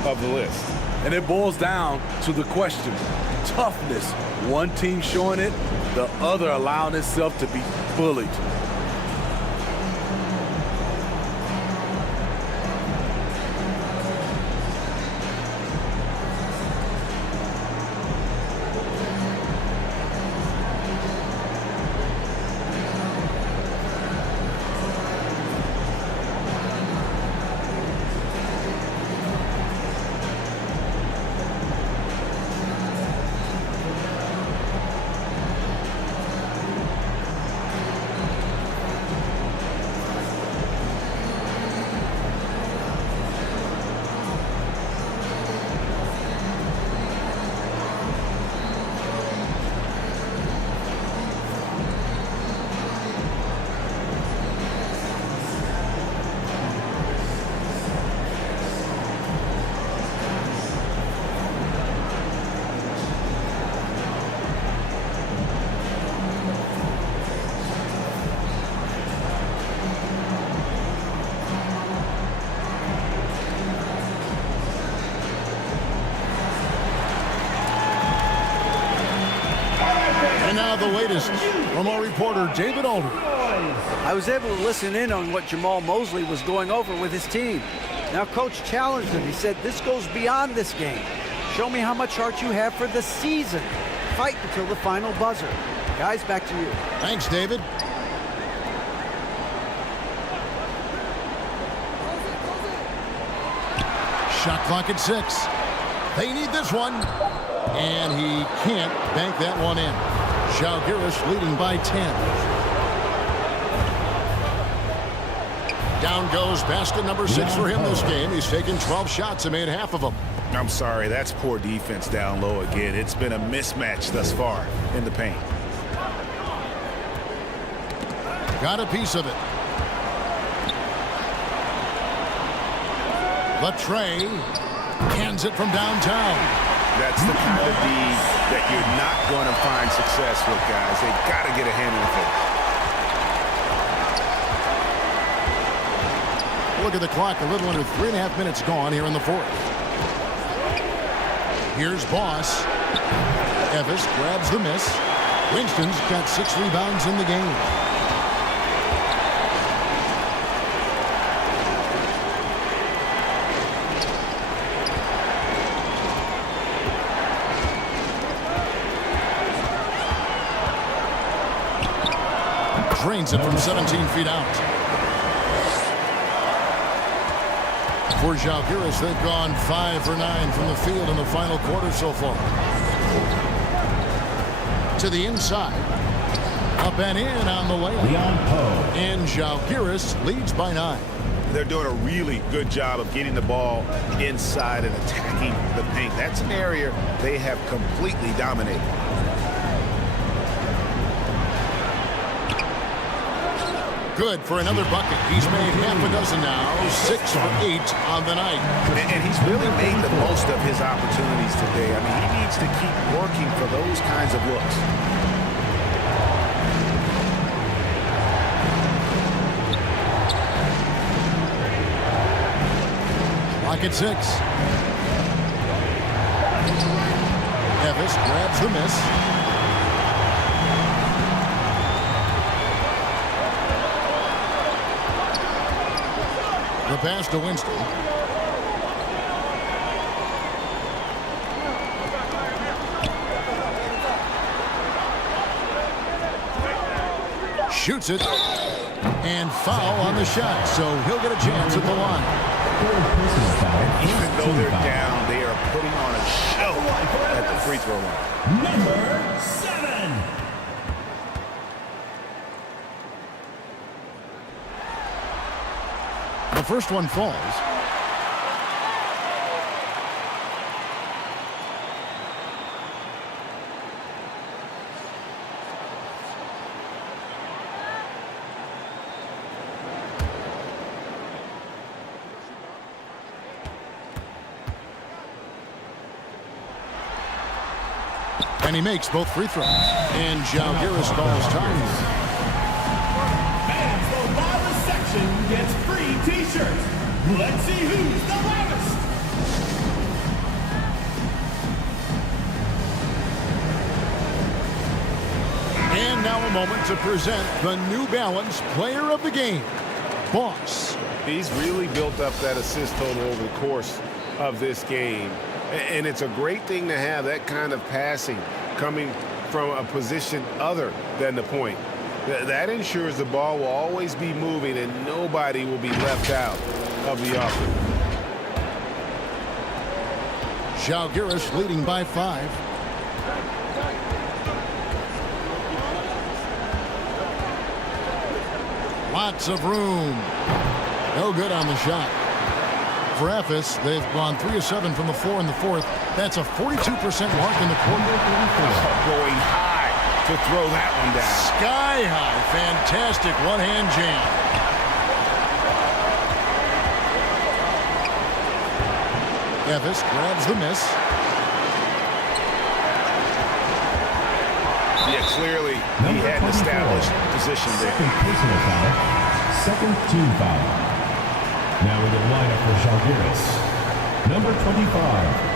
of the list. And it boils down to the question, toughness. One team showing it, the other allowing itself to be bullied. Now the latest from our reporter, David Alder. I was able to listen in on what Jamal Mosley was going over with his team. Now Coach challenged him. He said, this goes beyond this game. Show me how much heart you have for the season. Fight until the final buzzer. Guys, back to you. Thanks, David. Shot clock at 6. They need this one. And he can't bank that one in. Jalgiris leading by 10. Down goes basket number 6 for him this game. He's taken 12 shots and made half of them. I'm sorry, that's poor defense down low again. It's been a mismatch thus far in the paint. Got a piece of it. Latrey cans it from downtown. That's the kind of D that you're not going to find success with, guys. They've got to get a hand in the face. Look at the clock, a little under 3.5 minutes gone here in the fourth. Here's Boss. Evis grabs the miss. Winston's got 6 rebounds in the game. Drains it from 17 feet out. For Zalgiris, they've gone 5 for 9 from the field in the final quarter so far. To the inside. Up and in on the layup. And Zalgiris leads by 9. They're doing a really good job of getting the ball inside and attacking the paint. That's an area they have completely dominated. Good for another bucket. He's made half a dozen now. 6 for 8 on the night. And he's really made the most of his opportunities today. I mean, he needs to keep working for those kinds of looks. Lock at 6. Evis grabs the miss. The pass to Winston. Shoots it. And foul on the shot, so he'll get a chance at the line. Even though they're down, they are putting on a show at the free throw line. Number 7. The first one falls. And he makes both free throws. And Zalgiris calls time. Fans from the loudest section gets free t-shirts. Let's see who's the loudest. And now a moment to present the New Balance Player of the Game, Boss. He's really built up that assist total over the course of this game. And it's a great thing to have that kind of passing coming from a position other than the point. That ensures the ball will always be moving and nobody will be left out of the offense. Zalgiris leading by 5. Lots of room. No good on the shot. For Ephes, they've gone 3 of 7 from the floor in the fourth. That's a 42% mark in the quarter. Going high to throw that one down. Sky high. Fantastic one-hand jam. Ephes grabs the miss. Yeah, clearly he had an established position there. Second personal foul. Second team foul. Now in the lineup for Zalgiris, number 25.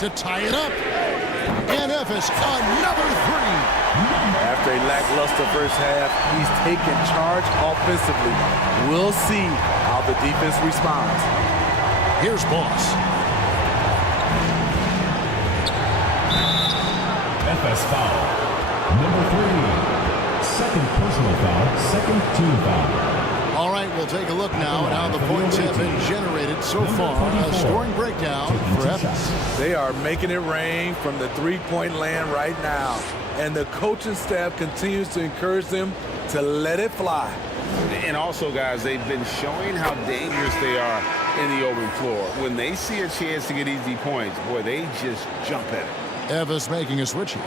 To tie it up. And Ephes, another 3. After a lackluster first half, he's taken charge offensively. We'll see how the defense responds. Here's Boss. Ephes foul. Number 3. Second personal foul. Second team foul. All right, we'll take a look now at how the points have been generated so far. A scoring breakdown for Ephes. They are making it rain from the three-point land right now. And the coaching staff continues to encourage them to let it fly. And also, guys, they've been showing how dangerous they are in the open floor. When they see a chance to get easy points, boy, they just jump at it. Ephes making a switch here.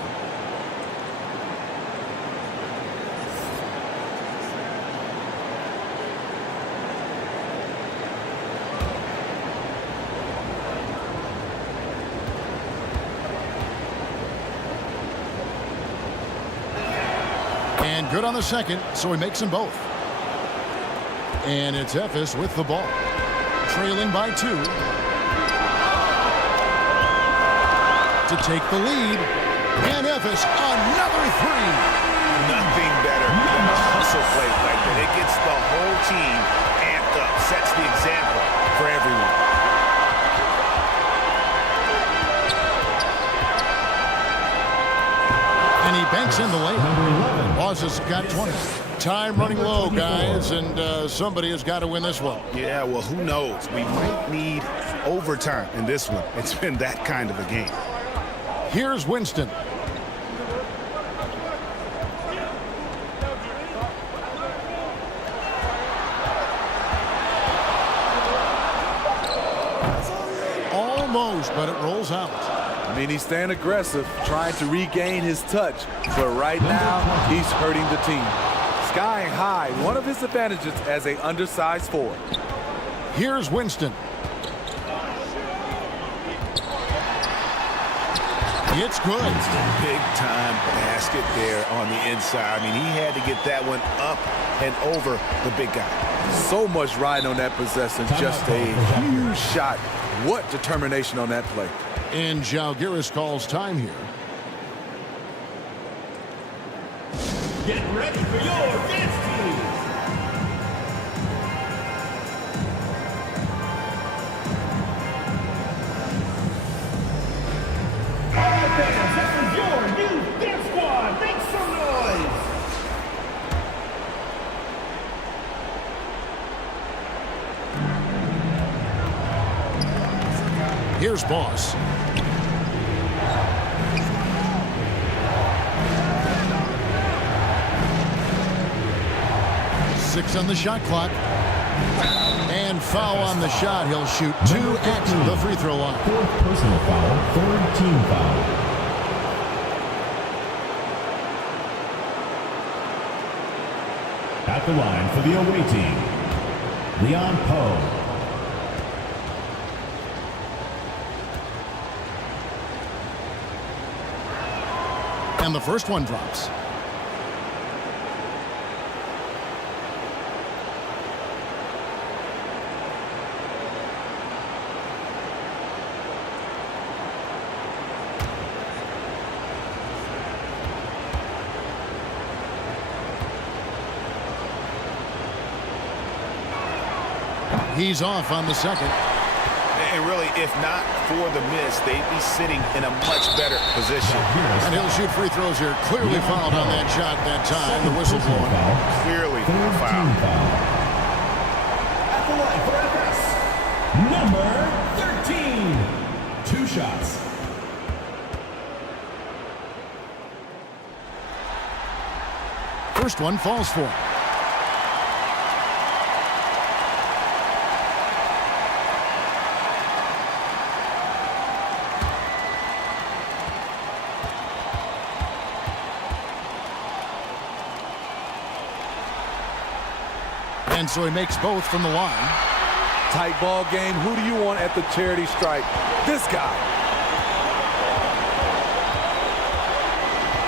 And good on the second, so he makes them both. And it's Ephes with the ball. Trailing by 2. To take the lead. And Ephes, another 3. Nothing better than a hustle play like that. It gets the whole team amped up, sets the example for everyone. And he banks in the layup. Boss has got 20. Time running low, guys, and somebody has got to win this one. Yeah, well, who knows? We might need overtime in this one. It's been that kind of a game. Here's Winston. Almost, but it rolls out. I mean, he's staying aggressive, trying to regain his touch. But right now, he's hurting the team. Skying high, one of his advantages as an undersized forward. Here's Winston. It's good. Big time basket there on the inside. I mean, he had to get that one up and over the big guy. So much riding on that possession. Just a huge shot. What determination on that play. And Žalgiris calls time here. Get ready for your dance team. All right, fans, this is your new dance squad. Make some noise. Here's Boss. Six on the shot clock. And foul on the shot. He'll shoot 2 at the free throw line. 4th personal foul, 3rd team foul. At the line for the away team, Leon Poe. And the first one drops. He's off on the second. And really, if not for the miss, they'd be sitting in a much better position. And he'll shoot free throws here. Clearly fouled on that shot that time. The whistle blowing. Clearly a foul. At the line for FS, number 13. 2 shots. First one falls for him. And so he makes both from the line. Tight ball game. Who do you want at the charity stripe? This guy.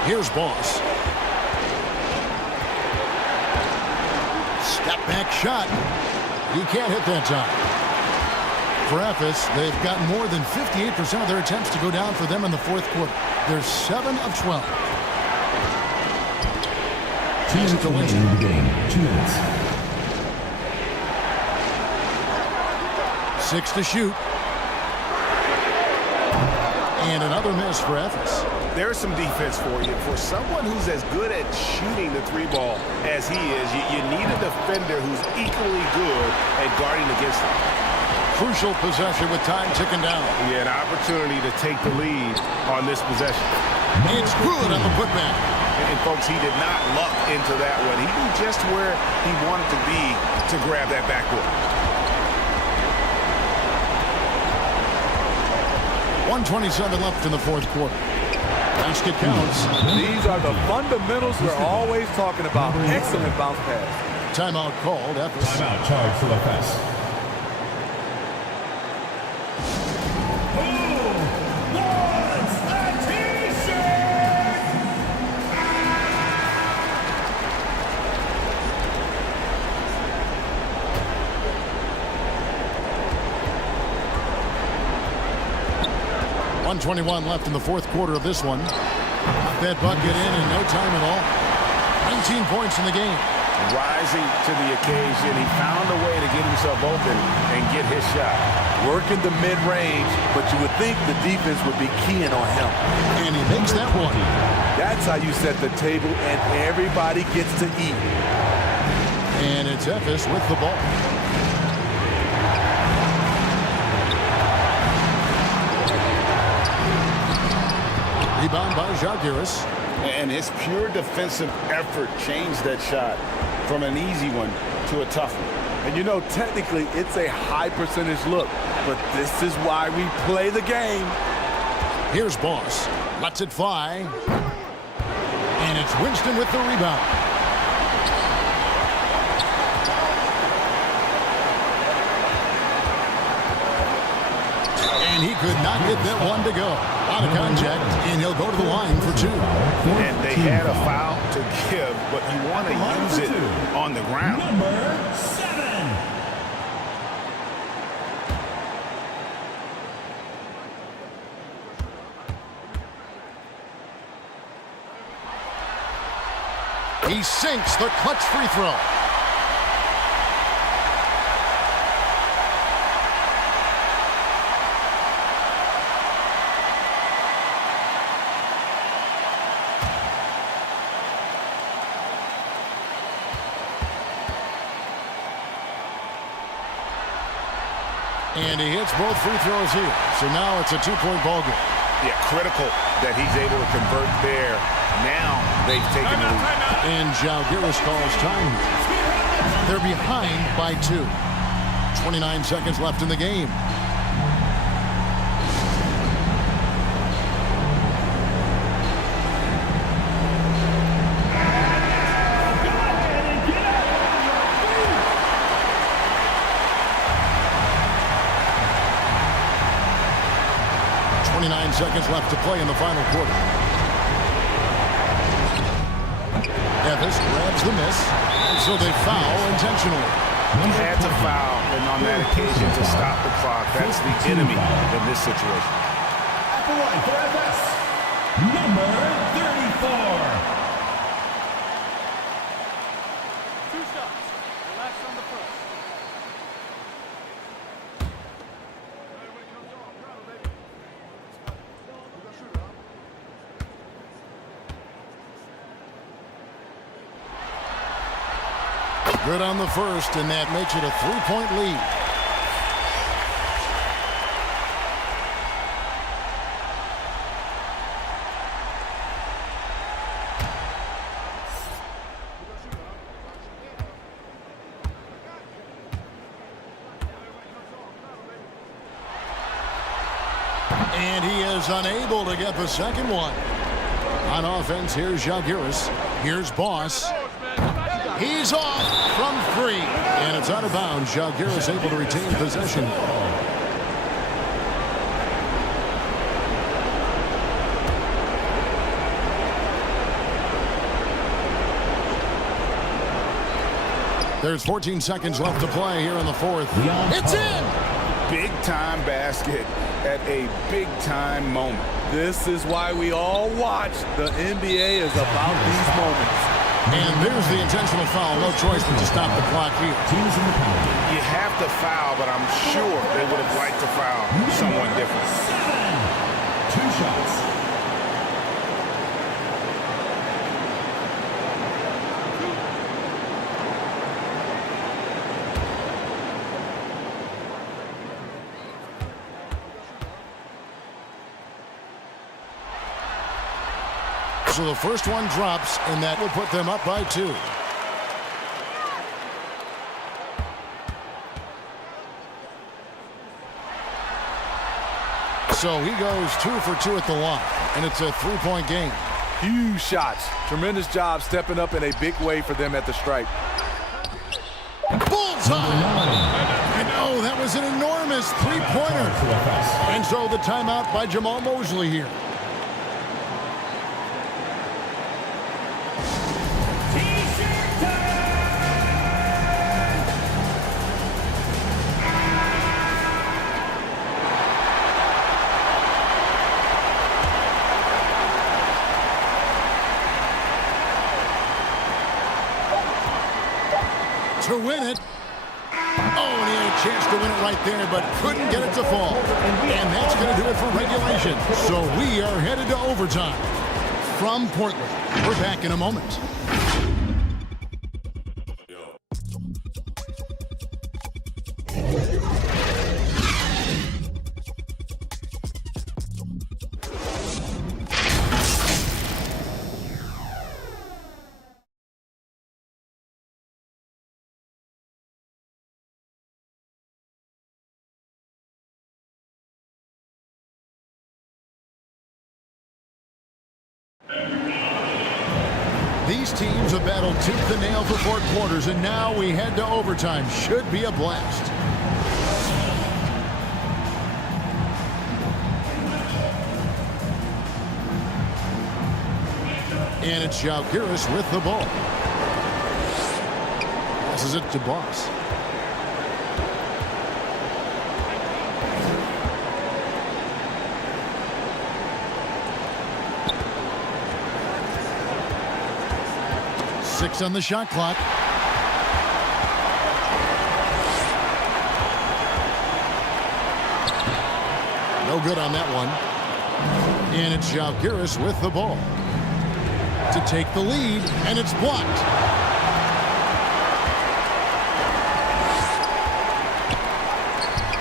Here's Boss. Step back shot. He can't hit that time. For Ephes, they've gotten more than 58% of their attempts to go down for them in the 4th quarter. They're 7 of 12. 2 minutes remaining in the game. 2 minutes. 6 to shoot. And another miss for Ephes. There's some defense for you. For someone who's as good at shooting the 3-ball as he is, you need a defender who's equally good at guarding against him. Crucial possession with time ticking down. Yeah, an opportunity to take the lead on this possession. It's good on the putback. And folks, he did not luck into that one. He knew just where he wanted to be to grab that backboard. 1:27 left in the 4th quarter. Basket counts. These are the fundamentals we're always talking about. Excellent bounce pass. Timeout called. Ephes. Timeout charged for FS. 1:21 left in the fourth quarter of this one. That bucket in no time at all. 19 points in the game. Rising to the occasion. He found a way to get himself open and get his shot. Working the mid-range, but you would think the defense would be keying on him. And he makes that one. That's how you set the table, and everybody gets to eat. And it's Efes with the ball. Rebound by Žalgiris. And his pure defensive effort changed that shot from an easy one to a tough one. And you know, technically, it's a high percentage look, but this is why we play the game. Here's Boss. Lets it fly. And it's Winston with the rebound. And he could not get that one to go. Out of contact, and he'll go to the line for 2. And they had a foul to give, but you want to use it on the ground. Number 7. He sinks the clutch free throw. And he hits both free throws here. So now it's a 2-point ball game. Yeah, critical that he's able to convert there. Now they've taken the lead. And Žalgiris calls time. They're behind by 2. 29 seconds left in the game. Seconds left to play in the final quarter. Efes grabs the miss, and so they foul intentionally. He had to foul, and on that occasion to stop the clock. That's the enemy in this situation. At the line for Efes, number 34. 2 shots. Relax on the first. Good on the first, and that makes it a 3-point lead. And he is unable to get the second one. On offense, here's Žalgiris. Here's Boss. He's off from 3, and it's out of bounds. Žalgiris able to retain possession. There's 14 seconds left to play here in the fourth. It's in! Big-time basket at a big-time moment. This is why we all watch. The NBA is about these moments. And there's the intentional foul. No choice but to stop the clock here. You have to foul, but I'm sure they would have liked to foul someone different. 2 shots. So the first one drops, and that will put them up by 2. So he goes 2 for 2 at the line, and it's a 3-point game. Huge shots. Tremendous job stepping up in a big way for them at the stripe. Bullseye! And oh, that was an enormous 3-pointer. And so the timeout by Jamal Mosley here. to win it. Oh, and he had a chance to win it right there, but couldn't get it to fall. And that's going to do it for regulation. So we are headed to overtime. From Portland, we're back in a moment. These teams have battled tooth and nail for 4 quarters, and now we head to overtime. Should be a blast. And it's Zalgiris with the ball. This is it to Boss. Six on the shot clock. No good on that one. And it's Zalgiris with the ball to take the lead, and it's blocked.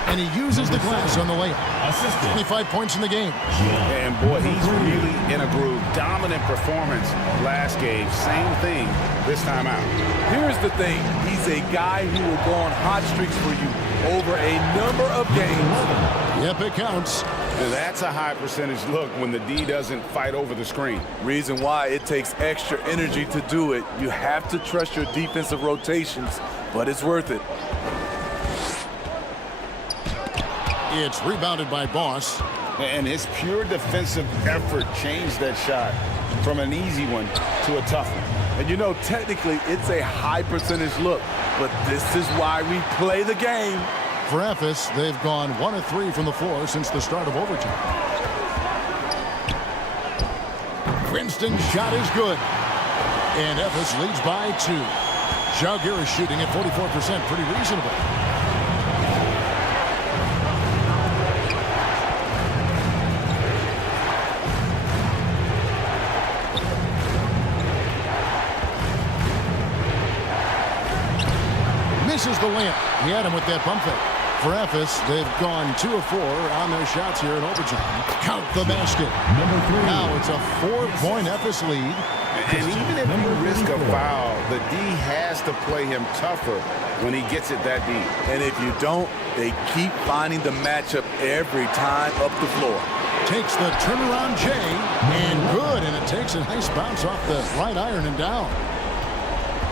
And he uses the glass on the layup. 25 points in the game. And boy, he's really in a groove. Dominant performance last game. Same thing this time out. Here's the thing. He's a guy who will go on hot streaks for you over a number of games. Yep, it counts. And that's a high percentage look when the D doesn't fight over the screen. Reason why it takes extra energy to do it. You have to trust your defensive rotations, but it's worth it. It's rebounded by Boss. And his pure defensive effort changed that shot from an easy one to a tough one. And you know, technically, it's a high percentage look, but this is why we play the game. For Ephes, they've gone 1 of 3 from the floor since the start of overtime. Princeton's shot is good. And Ephes leads by 2. Zalgiris shooting at 44%, pretty reasonable. Misses the layup. He had him with that pump fake. For Ephes, they've gone 2 of 4 on their shots here in overtime. Count the basket. Number 3. Now it's a 4-point Ephes lead. And even if you risk a foul, the D has to play him tougher when he gets it that deep. And if you don't, they keep finding the matchup every time up the floor. Takes the turnaround J, and good, and it takes a nice bounce off the right iron and down.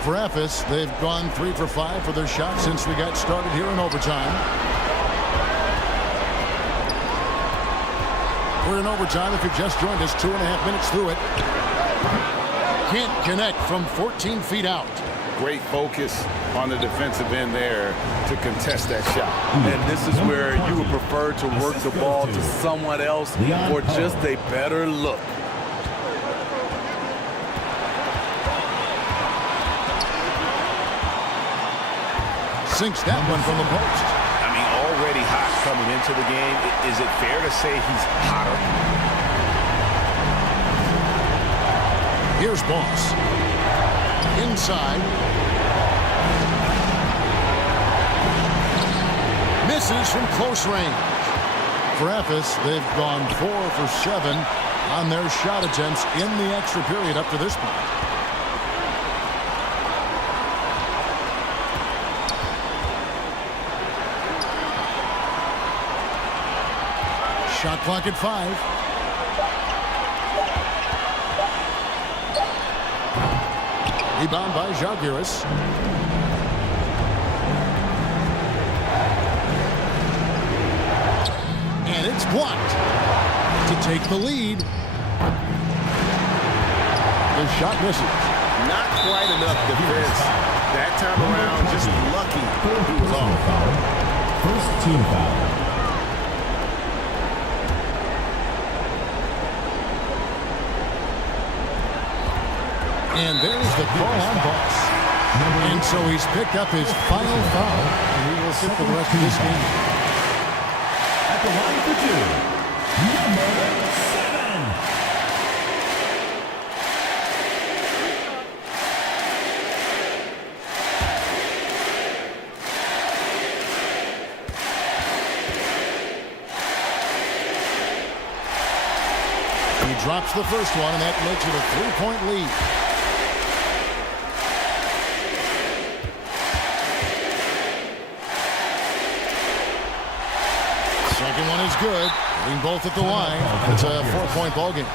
For Ephes, they've gone 3 for 5 for their shots since we got started here in overtime. We're in overtime. If you just joined us, 2.5 minutes through it. Can't connect from 14 feet out. Great focus on the defensive end there to contest that shot. And this is where you would prefer to work the ball to someone else for just a better look. Sinks that one from the post. I mean, already hot coming into the game. Is it fair to say he's hotter? Here's Boss. Inside. Misses from close range. For Ephes, they've gone 4 for 7 on their shot attempts in the extra period up to this point. Shot clock at 5. Rebound by Zalgiris. And it's blocked to take the lead. The shot misses. Not quite enough defense. That time around, just lucky he was off. First team foul. And there's the call on Boss. And so he's picked up his final foul, and he will sit for the rest of this game. At the line for two, number 7. He drops the first one, and that makes it a 3-point lead. Second one is good. Hitting both at the line. And it's a 4-point ball game.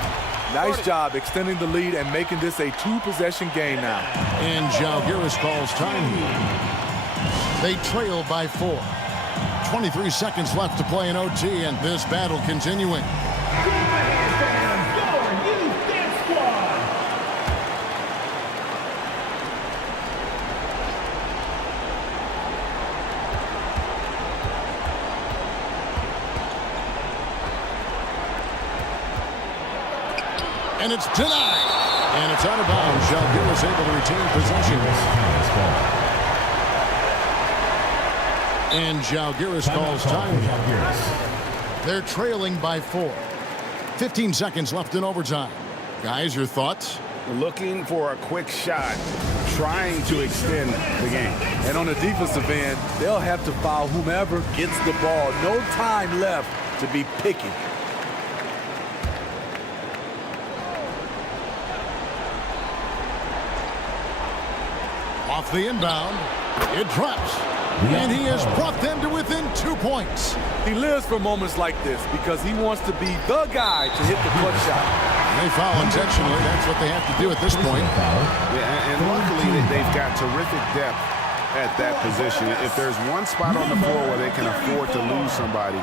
Nice job extending the lead and making this a 2-possession game now. And Zalgiris calls time here. They trail by 4. 23 seconds left to play in OT, and this battle continuing. And it's denied. And it's out of bounds. Zalgiris able to retain possession. And Zalgiris calls time. They're trailing by 4. 15 seconds left in overtime. Guys, your thoughts? Looking for a quick shot, trying to extend the game. And on the defensive end, they'll have to foul whomever gets the ball. No time left to be picky. Off the inbound, it drops. And he has brought them to within 2 points. He lives for moments like this because he wants to be the guy to hit the clutch shot. They foul intentionally. That's what they have to do at this point. Yeah, and luckily they've got terrific depth at that position. If there's one spot on the floor where they can afford to lose somebody,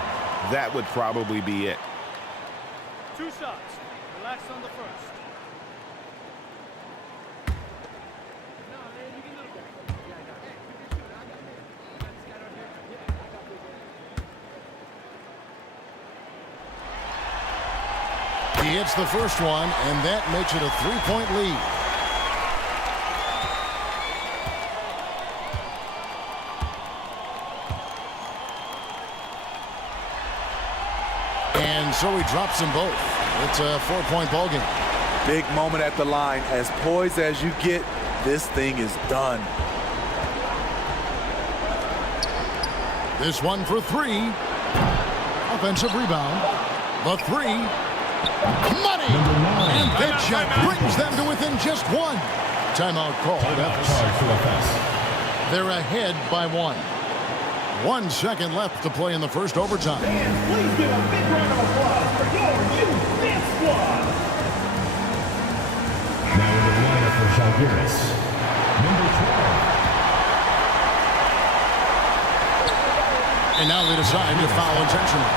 that would probably be it. 2 shots. Relax on the first. He hits the first one, and that makes it a 3-point lead. And so he drops them both. It's a 4-point ball game. Big moment at the line. As poised as you get, this thing is done. This one for 3. Offensive rebound. The 3. Money! And that shot brings them to within just 1. Timeout called. They're ahead by 1. 1 second left to play in the first overtime. And please give a big round of applause for your youth dance squad. Now in the lineup for Zalgiris, number 12. And now they decide to foul intentionally.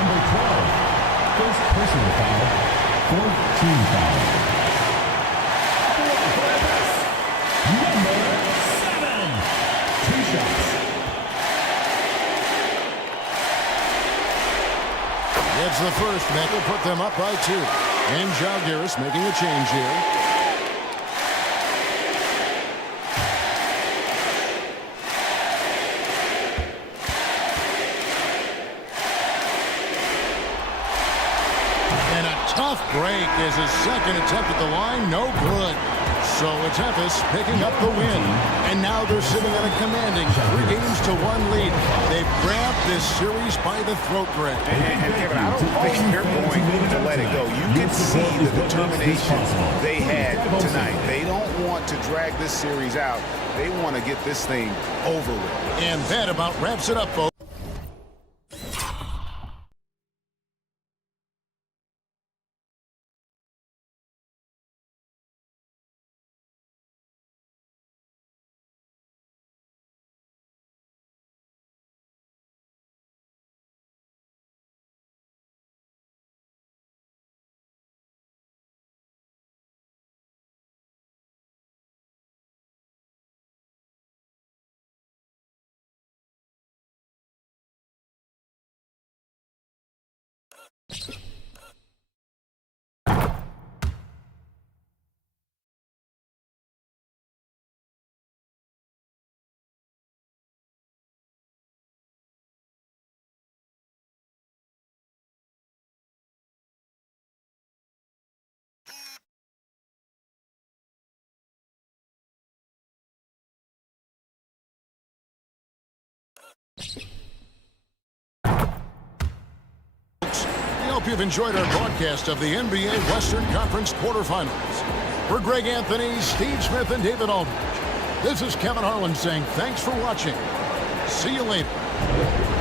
Number 12. First personal foul, 14 foul. Number 7. 2 shots. Gets the first, and that will put them up by 2. And Zalgiris making a change here. Tough break is his second attempt at the line. No good. So it's Efes picking up the win. And now they're sitting at a commanding 3-1 lead. They've grabbed this series by the throat, Greg. And Kevin, I don't think they're going to let it go. You can see the determination they had tonight. They don't want to drag this series out. They want to get this thing over with. And that about wraps it up, folks. hope you've enjoyed our broadcast of the NBA Western Conference quarterfinals. For Greg Anthony, Steve Smith, and David Aldridge, this is Kevin Harlan saying thanks for watching. See you later.